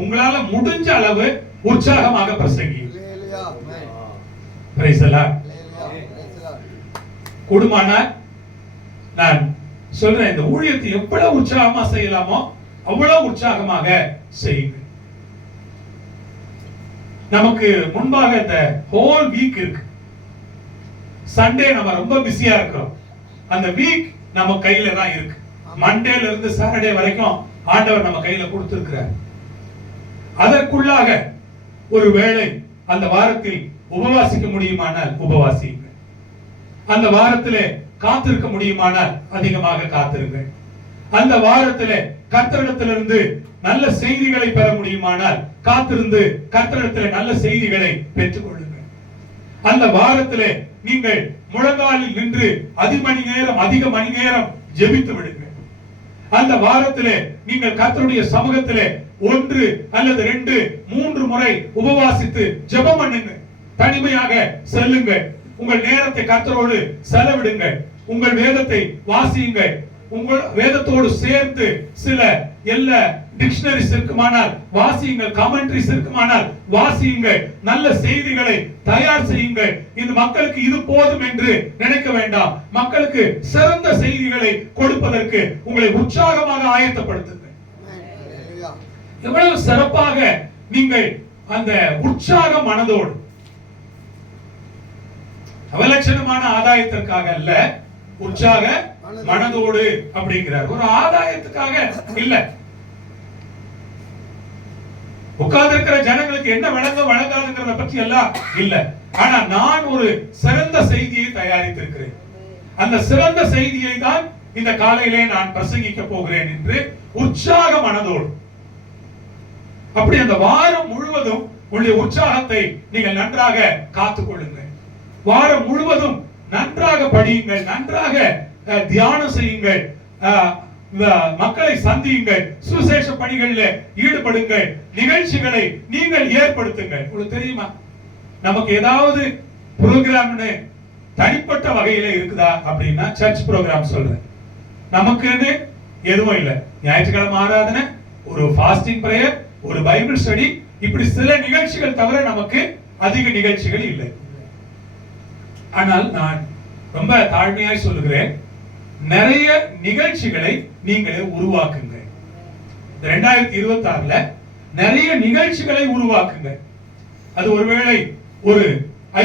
உங்களால முடிஞ்ச அளவு உற்சாகமாக பிரசங்கிங்க. Hallelujah. Amen. Praise the Lord. Hallelujah. Praise the Lord. கூடுமானால் நான் சொல்றேன், இந்த ஊழியத்தை எவ்வளவு உற்சாகமா செய்யலாமோ அவ்வளவு உற்சாகமாக செய்யுங்க. நமக்கு முன்பாக இந்த ஹோல் வீக் இருக்கு. சண்டே நம்ம ரொம்ப பிஸியா இருக்கிறோம். அந்த வீக் நம்ம கையில தான் இருக்கு. மண்டேல இருந்து சாட்டர்டே வரைக்கும் ஆண்டவர் நம்ம கையில கொடுத்திருக்கிறார். அதற்குள்ளாக ஒரு வேளை அந்த வாரத்தில் உபவாசிக்க முடியுமானால் உபவாசிங்க. அந்த வாரத்திலே காத்திருக்க முடியுமானால் அதிகமாக காத்திருங்கள். அந்த வாரத்திலே கர்த்தரிடத்திலிருந்து நல்ல செய்திகளை பெற முடியுமானால் காத்திருந்து கர்த்தரிடத்திலே நல்ல செய்திகளை பெற்றுக் கொள்ளுங்கள். அந்த வாரத்திலே நீங்கள் முழங்காலில் நின்று அதிக மணி நேரம் ஜெபித்து விடுங்கள். அந்த வாரத்திலே நீங்கள் கர்த்தருடைய சமூகத்திலே 1 அல்லது 2, 3 முறை உபவாசித்து ஜெபம் பண்ணுங்க. தனிமையாக செல்லுங்கள். உங்கள் நேரத்தை கர்த்தரோடு செலவிடுங்கள். உங்கள் வேதத்தை வாசியுங்கள். உங்கள் வேதத்தோடு சேர்த்து சில எல்லா டிக்ஷனரிஸ் இருக்குமானால் வாசியுங்கள், கமெண்ட்ரிஸ் இருக்குமானால் வாசியுங்கள். நல்ல செய்திகளை தயார் செய்யுங்கள். இந்த மக்களுக்கு இது போதும் என்று நினைக்க வேண்டாம். மக்களுக்கு சிறந்த செய்திகளை கொடுப்பதற்கு உங்களை உற்சாகமாக ஆயத்தப்படுத்துங்கள். எவ்வளவு சிறப்பாக நீங்கள் அந்த உற்சாக மனதோடு, அவலட்சணமான ஆதாயத்திற்காக அல்ல, உற்சாக மனதோடு அப்படிங்கிறார். ஒரு ஆதாயத்துக்காக இல்ல. உட்கார்ந்து இருக்கிற ஜனங்களுக்கு என்ன வழங்காதுங்கிறத பற்றி எல்லாம் இல்ல. ஆனா நான் ஒரு சிறந்த செய்தியை தயாரித்திருக்கிறேன். அந்த சிறந்த செய்தியை தான் இந்த காலையிலே நான் பிரசங்கிக்க போகிறேன் என்று உற்சாக மனதோடு. அப்படி அந்த வாரம் முழுவதும் உங்களுடைய உற்சாகத்தை நீங்கள் நன்றாக காத்துக் கொள்ளுங்கள். வாரம் முழுவதும் நன்றாக படியுங்கள், நன்றாக தியானம் செய்யுங்கள், மக்களை சந்தியுங்கள், சுசேஷ பணிகளில் ஈடுபடுங்கள், நிகழ்ச்சிகளை நீங்கள் ஏற்படுத்துங்கள். உங்களுக்கு தெரியுமா, நமக்கு ஏதாவது ப்ரோக்ராம்னு தனிப்பட்ட வகையில இருக்குதா அப்படின்னா சர்ச் ப்ரோக்ராம் சொல்றேன். நமக்குன்னு எதுவும் இல்லை. ஞாயிற்றுக்கிழமை ஆராதனை, ஒரு ஃபாஸ்டிங் பிரேயர், ஒரு பைபிள் ஸ்டடி, இப்படி சில நிகழ்ச்சிகள் தவிர நமக்கு அதிக நிகழ்ச்சிகள் இல்லை. ஆனால் நான் ரொம்ப தாழ்மையாய் சொல்லுகிறேன், நிறைய நிகழ்ச்சிகளை நீங்களே உருவாக்குங்க. 2026ல நிறைய நிகழ்ச்சிகளை உருவாக்குங்க. அது ஒருவேளை ஒரு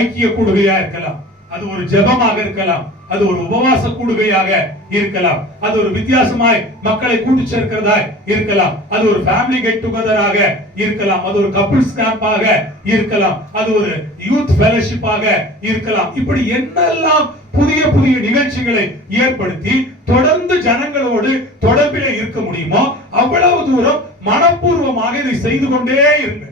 ஐக்கிய கூடுகையா இருக்கலாம், அது ஒரு ஜெபமாக இருக்கலாம், அது ஒரு உபவாச கூடுகையாக இருக்கலாம், அது ஒரு வித்தியாசமாய் மக்களை கூட்டி சேர்க்கிறதாய் இருக்கலாம், அது ஒரு ஃபேமிலி கெட் டுகெதராக இருக்கலாம், அது ஒரு கப்பிள்ஸ் கேம்பாக இருக்கலாம், அது ஒரு யூத் ஃபெலோஷிப்பாக இருக்கலாம். இப்படி என்னெல்லாம் புதிய புதிய நிகழ்ச்சிகளை ஏற்படுத்தி தொடர்ந்து ஜனங்களோடு தொடர்பிலே இருக்க முடியுமோ அவ்வளவு தூரம் மனப்பூர்வமாக இதை செய்து கொண்டே இருங்க.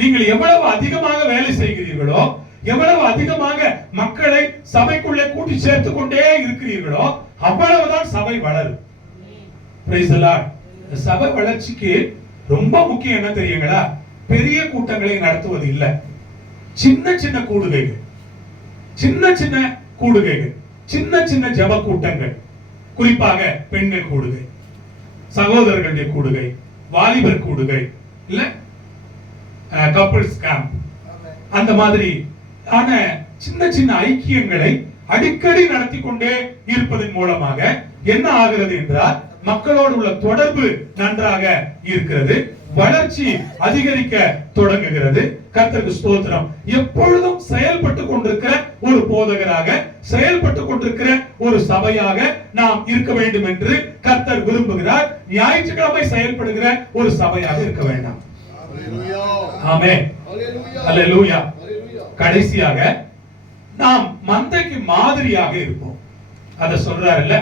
நீங்கள் எவ்வளவு அதிகமாக வேலை செய்கிறீர்களோ, எவ்வளவு அதிகமாக மக்களை சபைக்குள்ளே கூட்டி சேர்த்து கொண்டே இருக்கிறீர்களோ அவ்வளவுதான் சபை வளரும். Price the Lord. சபை வளர்ச்சிக்கு ரொம்ப முக்கியம் என்ன தெரியுங்களா? பெரிய கூட்டங்களை நடத்துவது இல்ல, சின்ன சின்ன கூடுகைகள், சின்ன சின்ன கூடுகைகள், சின்ன சின்ன ஜெப கூட்டங்கள், குறிப்பாக பெண்கள் கூடுகை, சகோதரர்களுடைய கூடுகை, வாலிபர் கூடுகை, இல்ல கப்பிள்ஸ் கேம்ப், அந்த மாதிரி ஆன சின்ன சின்ன ஐக்கியங்களை அடிக்கடி நடத்தி கொண்டே இருப்பதன் மூலமாக என்ன ஆகிறது என்றால் மக்களோடு உள்ள தொடர்பு நன்றாக இருக்கிறது, வளர்ச்சி அதிகரிக்க தொடங்குகிறது. கர்த்தருக்கு ஸ்தோத்திரம். எப்பொழுதும் செயல்பட்டு கொண்டிருக்கிற ஒரு போதகராக, செயல்பட்டு கொண்டிருக்கிற ஒரு சபையாக நாம் இருக்க வேண்டும் என்று கர்த்தர் விரும்புகிறார். ஞாயிற்றுக்கிழமை செயல்படுகிற ஒரு சபையாக இருக்க வேண்டாம். ஆமென். அல்லேலூயா. கடைசியாக நாம் மந்தைக்கு மாதிரியாக இருப்போம். அத சொல்றாருல்ல,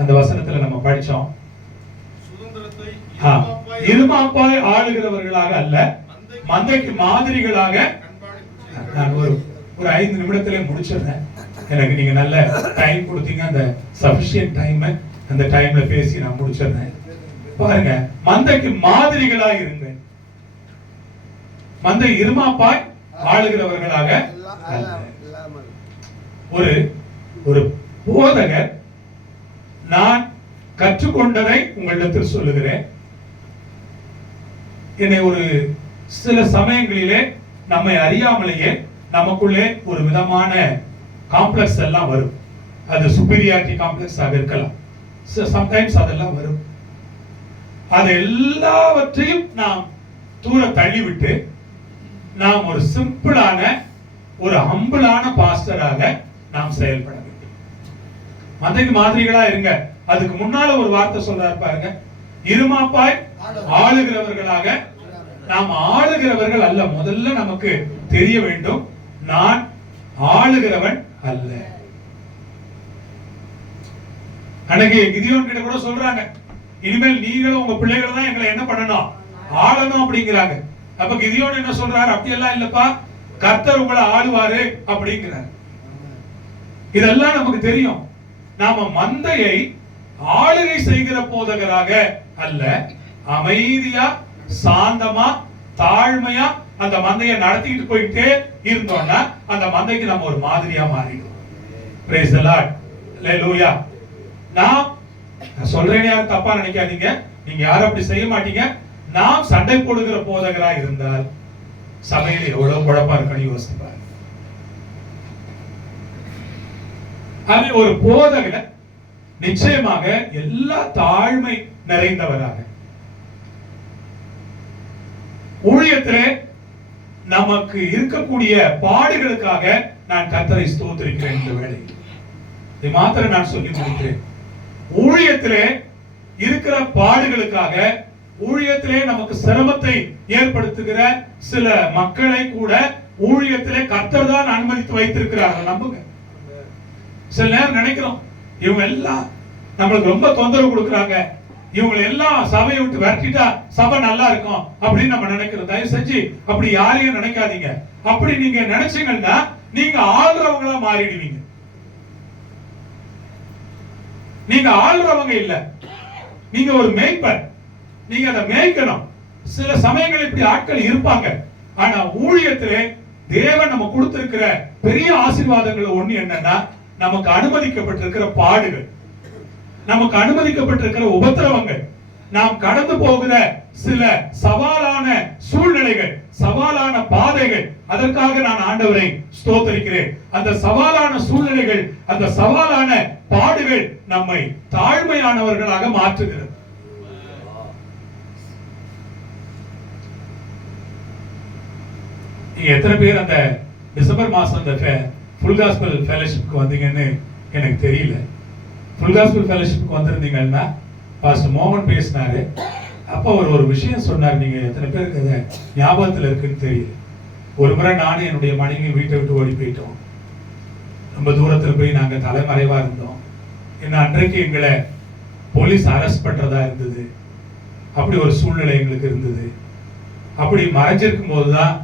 அந்த வசனத்துல நம்ம படிச்சோம். இருமாப்பாய் ஆளுகிறவர்களாக அல்ல, மந்தைக்கு மாதிரிகளாக. நான் ஒரு 5 நிமிடத்திலே முடிச்சிடுறேன். எனக்கு நீங்க நல்ல டைம் கொடுத்தீங்க. அந்த சஃபிஷியன்ட் டைம், அந்த டைம்ல பேசி நான் முடிச்சிடுறேன். பாருங்க, மந்தைக்கு மாதிரிகளா இருங்க. மந்தை இருமாப்பாய் ஆளுகிறவர்களாக அல்ல. ஒரு ஒரு போதகர் நான் கற்றுக்கொண்டதை உங்களிடத்தில் சொல்லுகிறேன். என்னை ஒரு சில சமயங்களிலே நம்மை அறியாமலேயே நமக்குள்ளே ஒரு விதமான காம்ப்ளெக்ஸ் எல்லாம் வரும். அது சுப்பீரியாரிட்டி காம்ப்ளெக்ஸ் ஆக இருக்கலாம். சம்டைம்ஸ் அதெல்லாம் வரும். அது எல்லாவற்றையும் நாம் தூர தள்ளிவிட்டு நாம் ஒரு சிம்பிளான ஒரு ஹம்பிளான பாஸ்டராக நாம் செயல்பட வேண்டும். மந்தைக்கு மாதிரிகளா இருங்க. அதுக்கு முன்னால ஒரு வார்த்தை சொல்றாரு பாருங்க, இருமாப்பாய் ஆளுகிறவர்களாக. நாம் ஆளுகிறவர்கள் அல்ல. முதல்ல நமக்கு தெரிய வேண்டும், நான் ஆளுகிறவன் அல்ல. அன்னைக்கு கிதியோன் கிட்ட கூட சொல்றாங்க, இனிமேல் நீங்களும் உங்க பிள்ளைகள் தான் எங்களை என்ன பண்ணணும், ஆளணும் அப்படிங்கிறாங்க. அப்ப கிதியோன் என்ன சொல்றாரு, அப்படியெல்லாம் இல்லப்பா, கர்த்தர் உங்களை ஆளுவாரு அப்படிங்கிறார். இதெல்லாம் நமக்கு தெரியும். நாம மந்தையை ஆளுகை செய்கிற போதகராக அல்ல, அமைதியா சாந்தமா தாழ்மையா அந்த மந்தையை நடத்திட்டு போயிட்டே இருந்தோம்னா அந்த மந்தைக்கு நம்ம ஒரு மாதிரியா மாறிடும். Praise the Lord. Hallelujah. நான் சொல்றேன்னு யாரும் தப்பா நினைக்காதீங்க, நீங்க யாரும் அப்படி செய்ய மாட்டீங்க. நாம் சண்டை போடுகிற போதகரா இருந்தால் சபையில் எவ்வளவு குழப்பம் இருக்குன்னு யோசிச்சு பாருங்க. அது ஒரு போதகர் நிச்சயமாக எல்லா தாழ்மை நிறைந்தவராக ஊழியத்திலே நமக்கு இருக்கக்கூடிய பாடுகளுக்காக நான் கர்த்தரை ஸ்தோத்திரிக்கிறேன். இந்த வேளை இதை மாத்திரம் நான் சொல்லி முடிக்கிறேன். ஊழியத்திலே இருக்கிற பாடுகளுக்காக, ஊழியத்திலே நமக்கு சிரமத்தை ஏற்படுத்துகிற சில மக்களை கூட ஊழியத்திலே கர்த்தர் தான் அனுமதித்து வைத்திருக்கிறார்கள். நம்புங்க. சில நேரம் நினைக்கிறோம், இவங்க எல்லாம் நம்மளுக்கு ரொம்ப தொந்தரவு கொடுக்குறாங்க, இவங்களை எல்லாம் சபையை விட்டு விரட்டிட்டா சபை நல்லா இருக்கும் அப்படின்னு நம்ம நினைக்கிறோம். தயவு செஞ்சு அப்படி யாரையும் நினைக்காதீங்க. அப்படி நீங்க நினைச்சீங்கன்னா நீங்க ஆள்றவங்களா மாறிடுவீங்க. நீங்க ஆள்றவங்க இல்ல, நீங்க ஒரு மேய்ப்பர். நீங்க அதை மேய்க்கணும். சில சமயங்கள் இப்படி ஆட்கள் இருப்பாங்க. ஆனா ஊழியத்திலே தேவன் நம்ம கொடுத்திருக்கிற பெரிய ஆசீர்வாதங்கள் ஒண்ணு என்னன்னா, நமக்கு அனுமதிக்கப்பட்டிருக்கிற பாடுகள், நமக்கு அனுமதிக்கப்பட்டிருக்கிற உபத்திரவங்கள், நாம் கடந்து போகிற சில சவாலான சூழ்நிலைகள், சவாலான பாதைகள். அதற்காக நான் ஆண்டவரை ஸ்தோத்திரிக்கிறேன். அந்த சவாலான சூழ்நிலைகள், அந்த சவாலான பாடுகள் நம்மை தாழ்மையானவர்களாக மாற்றுகிறது. நீங்க எத்தனை பேர் அந்த டிசம்பர் மாசம் அந்த ஃபுல் காஸ்பல் ஃபெலோஷிப்க்கு வந்தீங்கன்னு எனக்கு தெரியல. ஃபுல் காஸ்பல் ஃபெலோஷிப்க்கு வந்திருந்தீங்கன்னா பாஸ்டர் மோகன் பேசினாரு. அப்போ அவர் ஒரு விஷயம் சொன்னார். நீங்க எத்தனை பேருக்கு அதை ஞாபகத்தில் இருக்குன்னு தெரியல. ஒரு முறை நானும் என்னுடைய மனைவி வீட்டை விட்டு ஓடி போயிட்டோம். ரொம்ப தூரத்தில் போய் நாங்கள் தலைமறைவா இருந்தோம். ஏன்னா அன்றைக்கு எங்களை போலீஸ் அரெஸ்ட் பண்றதா இருந்தது. அப்படி ஒரு சூழ்நிலை எங்களுக்கு இருந்தது. அப்படி மறைஞ்சிருக்கும் போதுதான்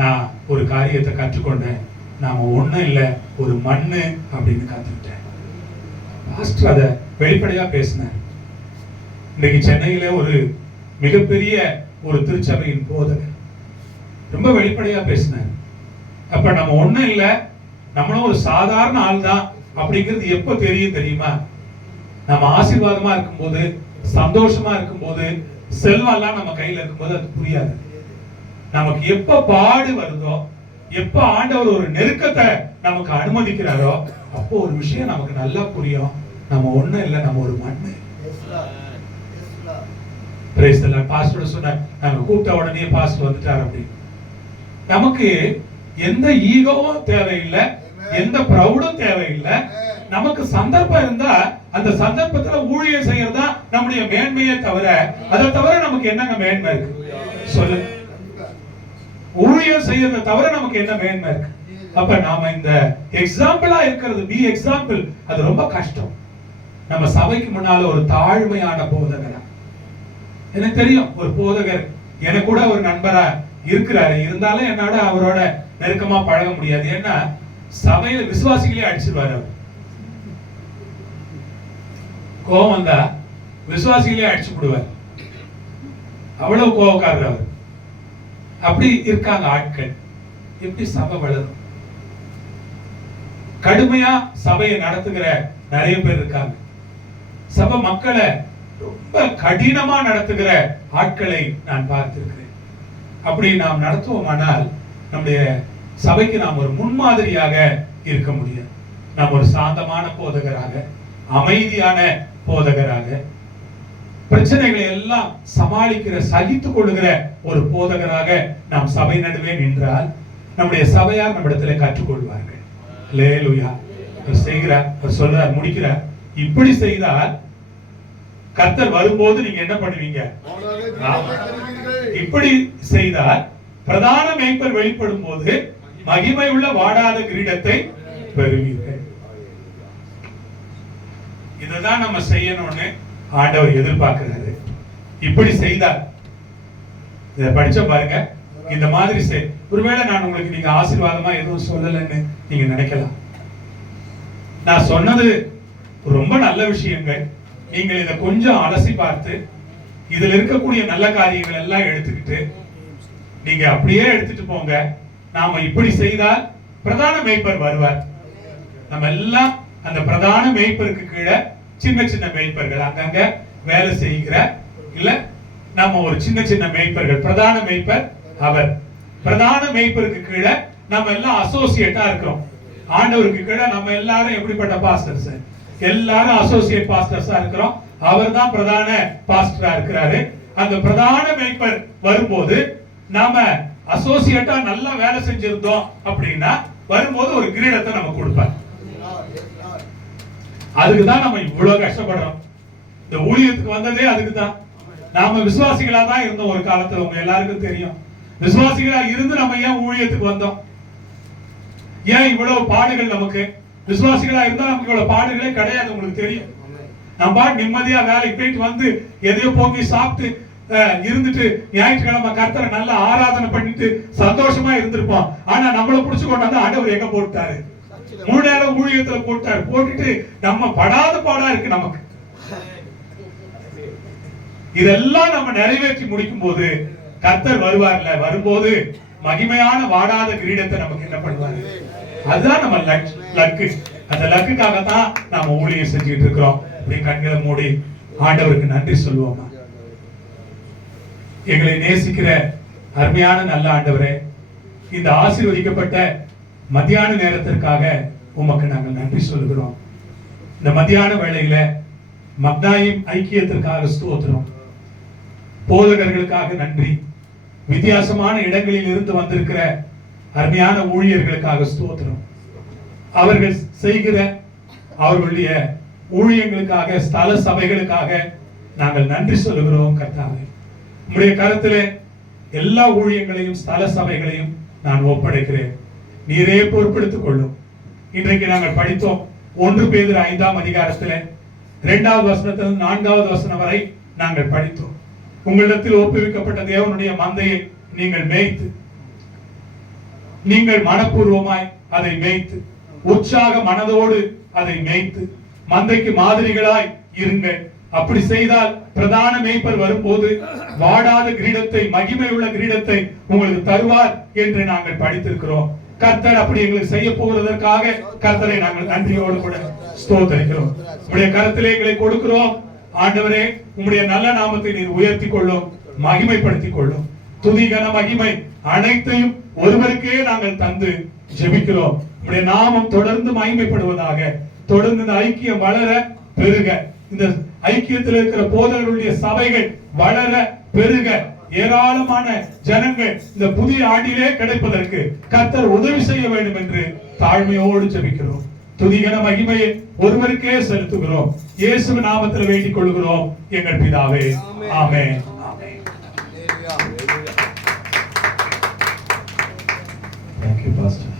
நான் ஒரு காரியத்தை கற்றுக்கொண்டேன். நாம ஒண்ணும் இல்லை, ஒரு மண்ணு அப்படின்னு கத்துக்கிட்டேன். பாஸ்டர் அதை வெளிப்படையா பேசினார். இன்னைக்கு சென்னையில ஒரு மிகப்பெரிய ஒரு திருச்சபையின் போதகர் ரொம்ப வெளிப்படையா பேசினார். அப்ப நம்ம ஒண்ணும் இல்லை, நம்மளும் ஒரு சாதாரண ஆள் தான் அப்படிங்கிறது எப்ப தெரியும் தெரியுமா? நம்ம ஆசீர்வாதமா இருக்கும்போது, சந்தோஷமா இருக்கும்போது, செல்வம் எல்லாம் நம்ம கையில இருக்கும்போது அது புரியாது. நமக்கு எப்ப பாடு வருதோ, எப்ப ஆண்டவர் ஒரு நெருக்கத்தை நமக்கு அனுமதிக்கிறாரோ, அப்போ ஒரு விஷயம் நமக்கு நல்லா புரியும். நம்ம ஒண்ணும் இல்லை, நம்ம ஒரு மண்ணு. Price the Lord. பாஸ்டர் சொன்னார், நாங்க கூப்பிட்ட உடனே பாஸ்டர் வந்துட்டார் அப்படி. நமக்கு எந்த ஈகோவும் தேவையில்லை, எந்த ப்ரௌடும் தேவையில்லை. நமக்கு சந்தர்ப்பம் இருந்தா அந்த சந்தர்ப்பத்துல ஊழியம் செய்யறதா நம்முடைய மேன்மையை தவிர, அதை தவிர நமக்கு என்னங்க மேன்மை இருக்கு சொல்லு? ஊழியம் செய்யறதை தவிர நமக்கு என்ன மேன்மை இருக்கு? அப்ப நாம இந்த எக்ஸாம்பிளா இருக்கிறது, பி எக்ஸாம்பிள், அது ரொம்ப கஷ்டம். நம்ம சபைக்கு முன்னால ஒரு தாழ்மையான போதகரா, எனக்கு தெரியும் ஒரு போதகர் எனக்கு கூட ஒரு நண்பரா இருக்கிறாரு. இருந்தாலும் என்னோட அவரோட நெருக்கமா பழக முடியாது. ஏன்னா சபையில விசுவாசிகளே அடிச்சிருவாரு. அவர் கோபம் வந்தா விசுவாசிகளே அடிச்சு விடுவார். அவ்வளவு கோபக்காரர் அவர். அப்படி இருக்காங்க ஆட்கள். எப்படி சபை வளரும்? கடுமையா சபையை நடத்துகிற நிறைய பேர் இருக்காங்க. சபை மக்களை ரொம்ப கடினமா நடத்துகிற ஆட்களை நான் பார்த்திருக்கிறேன். அப்படி நாம் நடத்துவோமானால் நம்முடைய சபைக்கு நாம் ஒரு முன்மாதிரியாக இருக்க முடியும். நாம் ஒரு சாந்தமான போதகராக, அமைதியான போதகராக, பிரச்சனைகளை எல்லாம் சமாளிக்கிற, சகித்துக் கொள்ளுகிற ஒரு போதகராக நாம் சபை நடுவே நின்றால் நம்முடைய சபையார் நம்மிடத்துல கற்றுக்கொள்வார்கள். அல்லேலூயா. அவர் செய்கிறார், அவர் சொல்றார், முடிக்கிறார். இப்படி செய்தால் கர்த்தர் வரும்போது நீங்க என்ன பண்ணுவீங்க? இப்படி செய்தால் பிரதான மேய்ப்பர் வெளிப்படும் போது மகிமை உள்ள வாடாத கிரீடத்தை பெறுவீர்கள். இதுதான் நம்ம செய்யணும்னு ஆண்டவர் எதிர்பார்க்கிறாரு. இப்படி செய்தால் இதை படிச்ச பாருங்க. இந்த மாதிரி ஒருவேளை நான் உங்களுக்கு நீங்க ஆசீர்வாதமா எதுவும் சொல்லலன்னு நீங்க நினைக்கலாம். நான் சொன்னது ரொம்ப நல்ல விஷயங்கள். நீங்கள் இதை கொஞ்சம் அலசி பார்த்து இதுல இருக்கக்கூடிய நல்ல காரியங்கள் எல்லாம் எடுத்துக்கிட்டு நீங்க அப்படியே எடுத்துட்டு போங்க. நாம இப்படி செய்தால் பிரதான மேய்ப்பர் வருவார். நம்ம எல்லாம் அந்த பிரதான மேய்ப்பருக்கு கீழே சின்ன சின்ன மேய்ப்பர்கள் அங்கங்க வேலை செய்கிற, இல்ல நம்ம ஒரு சின்ன சின்ன மேய்ப்பர்கள். பிரதான மேய்ப்பர் அவர். பிரதான மேய்ப்பருக்கு கீழே நம்ம எல்லாம் அசோசியேட்டா இருக்கிறோம். ஆண்டவருக்கு கீழே நம்ம எல்லாரும் எப்படிப்பட்ட பாஸ்டர்ஸ்? எல்லாரும் அசோசியேட் பாஸ்டர்ஸா இருக்கிறோம். அவர் தான் பிரதான பாஸ்டரா இருக்கிறாரு. அந்த பிரதான மேய்ப்பர் வரும்போது நாம அசோசியேட்டா நல்லா வேலை செஞ்சிருந்தோம் அப்படின்னா வரும்போது ஒரு கிரீடத்தை நம்ம கொடுப்பார். அதுக்கு தான் நம்ம இவ்வளவு கஷ்டப்படுறோம். இந்த ஊழியத்துக்கு வந்ததே அதுக்கு தான். நாம விசுவாசிகளா தான் இருந்தோம் ஒரு காலத்துல. உங்க எல்லாருக்கும் தெரியும். விசுவாசிகளா இருந்து நம்ம ஏன் ஊழியத்துக்கு வந்தோம்? ஏன் இவ்வளவு பாடுகள் நமக்கு? விசுவாசிகளா இருந்தா நமக்கு இவ்வளவு பாடுகளே கிடையாது. உங்களுக்கு தெரியும். நம்ம நிம்மதியா வேலைக்கு போயிட்டு வந்து எதையோ போக்கி சாப்பிட்டு இருந்துட்டு ஞாயிற்றுக்கிழமை கர்த்தரை நல்லா ஆராதனை பண்ணிட்டு சந்தோஷமா இருந்திருப்போம். ஆனா நம்மளை புடிச்சு கொண்டாந்து ஆண்டவர் எங்க போட்டாரு? 3 நேரம் ஊழியத்துல போட்டாரு. போட்டுட்டு நம்ம படாத பாடா இருக்கு நமக்கு. இதெல்லாம் நம்ம நிறைவேற்றி முடிக்கும் போது கர்த்தர் வருவார்ல. வரும்போது மகிமையான வாடாத கிரீடத்தை நமக்கு என்ன பண்ணுவாரு? அதுதான் நம்ம லக்கு. அந்த லக்குக்காக தான் நாம ஊழியம் செஞ்சுட்டு இருக்கிறோம். இப்படி கண்களை மூடி ஆண்டவருக்கு நன்றி சொல்லுவோமா? எங்களை நேசிக்கிற அருமையான நல்ல ஆண்டவரே, இந்த ஆசீர்வதிக்கப்பட்ட மத்தியான நேரத்திற்காக உமக்கு நாங்கள் நன்றி சொல்கிறோம். இந்த மத்தியான வேளையில மக்னாயிம் ஐக்கியத்திற்காக ஸ்தோத்திரம். போதகர்களுக்காக நன்றி. வித்தியாசமான இடங்களில் இருந்து வந்திருக்கிற அருமையான ஊழியர்களுக்காக ஸ்தோத்திரம். அவர்கள் செய்கிற அவர்களுடைய ஊழியங்களுக்காக, ஸ்தல சபைகளுக்காக நாங்கள் நன்றி சொல்லுகிறோம். கர்த்தாவே, உம்முடைய கருத்திலே எல்லா ஊழியங்களையும் ஸ்தல சபைகளையும் நான் ஒப்படைக்கிறேன். நீரே பொறுப்பெடுத்துக் கொள்ளும். இன்றைக்கு நாங்கள் படித்தோம் 1 பேதுரு 5ஆம் அதிகாரத்திலே 2வது வசனத்திலிருந்து 4வது வசனம் வரை நாங்கள் படித்தோம். உங்களிடத்தில் ஒப்புவிக்கப்பட்ட தேவனுடைய மந்தையை நீங்கள் மேய்த்து, நீங்கள் மனப்பூர்வமாய் அதை மேய்த்து, உற்சாக மனதோடு அதை மேய்த்து, மந்தைக்கு மாதிரிகளாய் இருங்கள். அப்படி செய்தால் பிரதான மேய்ப்பர் வரும்போது வாடாத கிரீடத்தை, மகிமை உள்ள கிரீடத்தை உங்களுக்கு தருவார் என்று நாங்கள் படித்திருக்கிறோம். கர்த்தர் அப்படி எங்களுக்கு செய்ய போவதற்காக கர்த்தரை நாங்கள் நன்றியோடு கூட ஸ்தோத்திரிக்கிறோம். உங்களுடைய கருத்திலே எங்களை கொடுக்கிறோம். ஆண்டவரே, உம்முடைய நல்ல நாமத்தை நீர் உயர்த்தி கொள்ளும், மகிமைப்படுத்திக் கொள்ளும். துதி கன மகிமை அனைத்தையும் ஒருவருக்கே நாங்கள் தந்து ஜெபிக்கிறோம். உம்முடைய நாமம் தொடர்ந்து மகிமைப்படுவதாக. தொடர்ந்து இந்த ஐக்கியம் வளர பெருக, இந்த ஐக்கியத்தில் இருக்கிற போதகர்களுடைய சபைகள் வளர பெருக, ஏராளமான ஜனங்கள் இந்த புதிய ஆண்டிலே கிடைப்பதற்கு கர்த்தர் உதவி செய்ய வேண்டும் என்று தாழ்மையோடு ஜெபிக்கிறோம். துதிகன மகிமையை ஒருவருக்கே செலுத்துகிறோம். இயேசுவின் நாமத்தில் வேண்டிக் கொள்கிறோம் எங்கள் பிதாவே. ஆமென். Thank you, Pastor.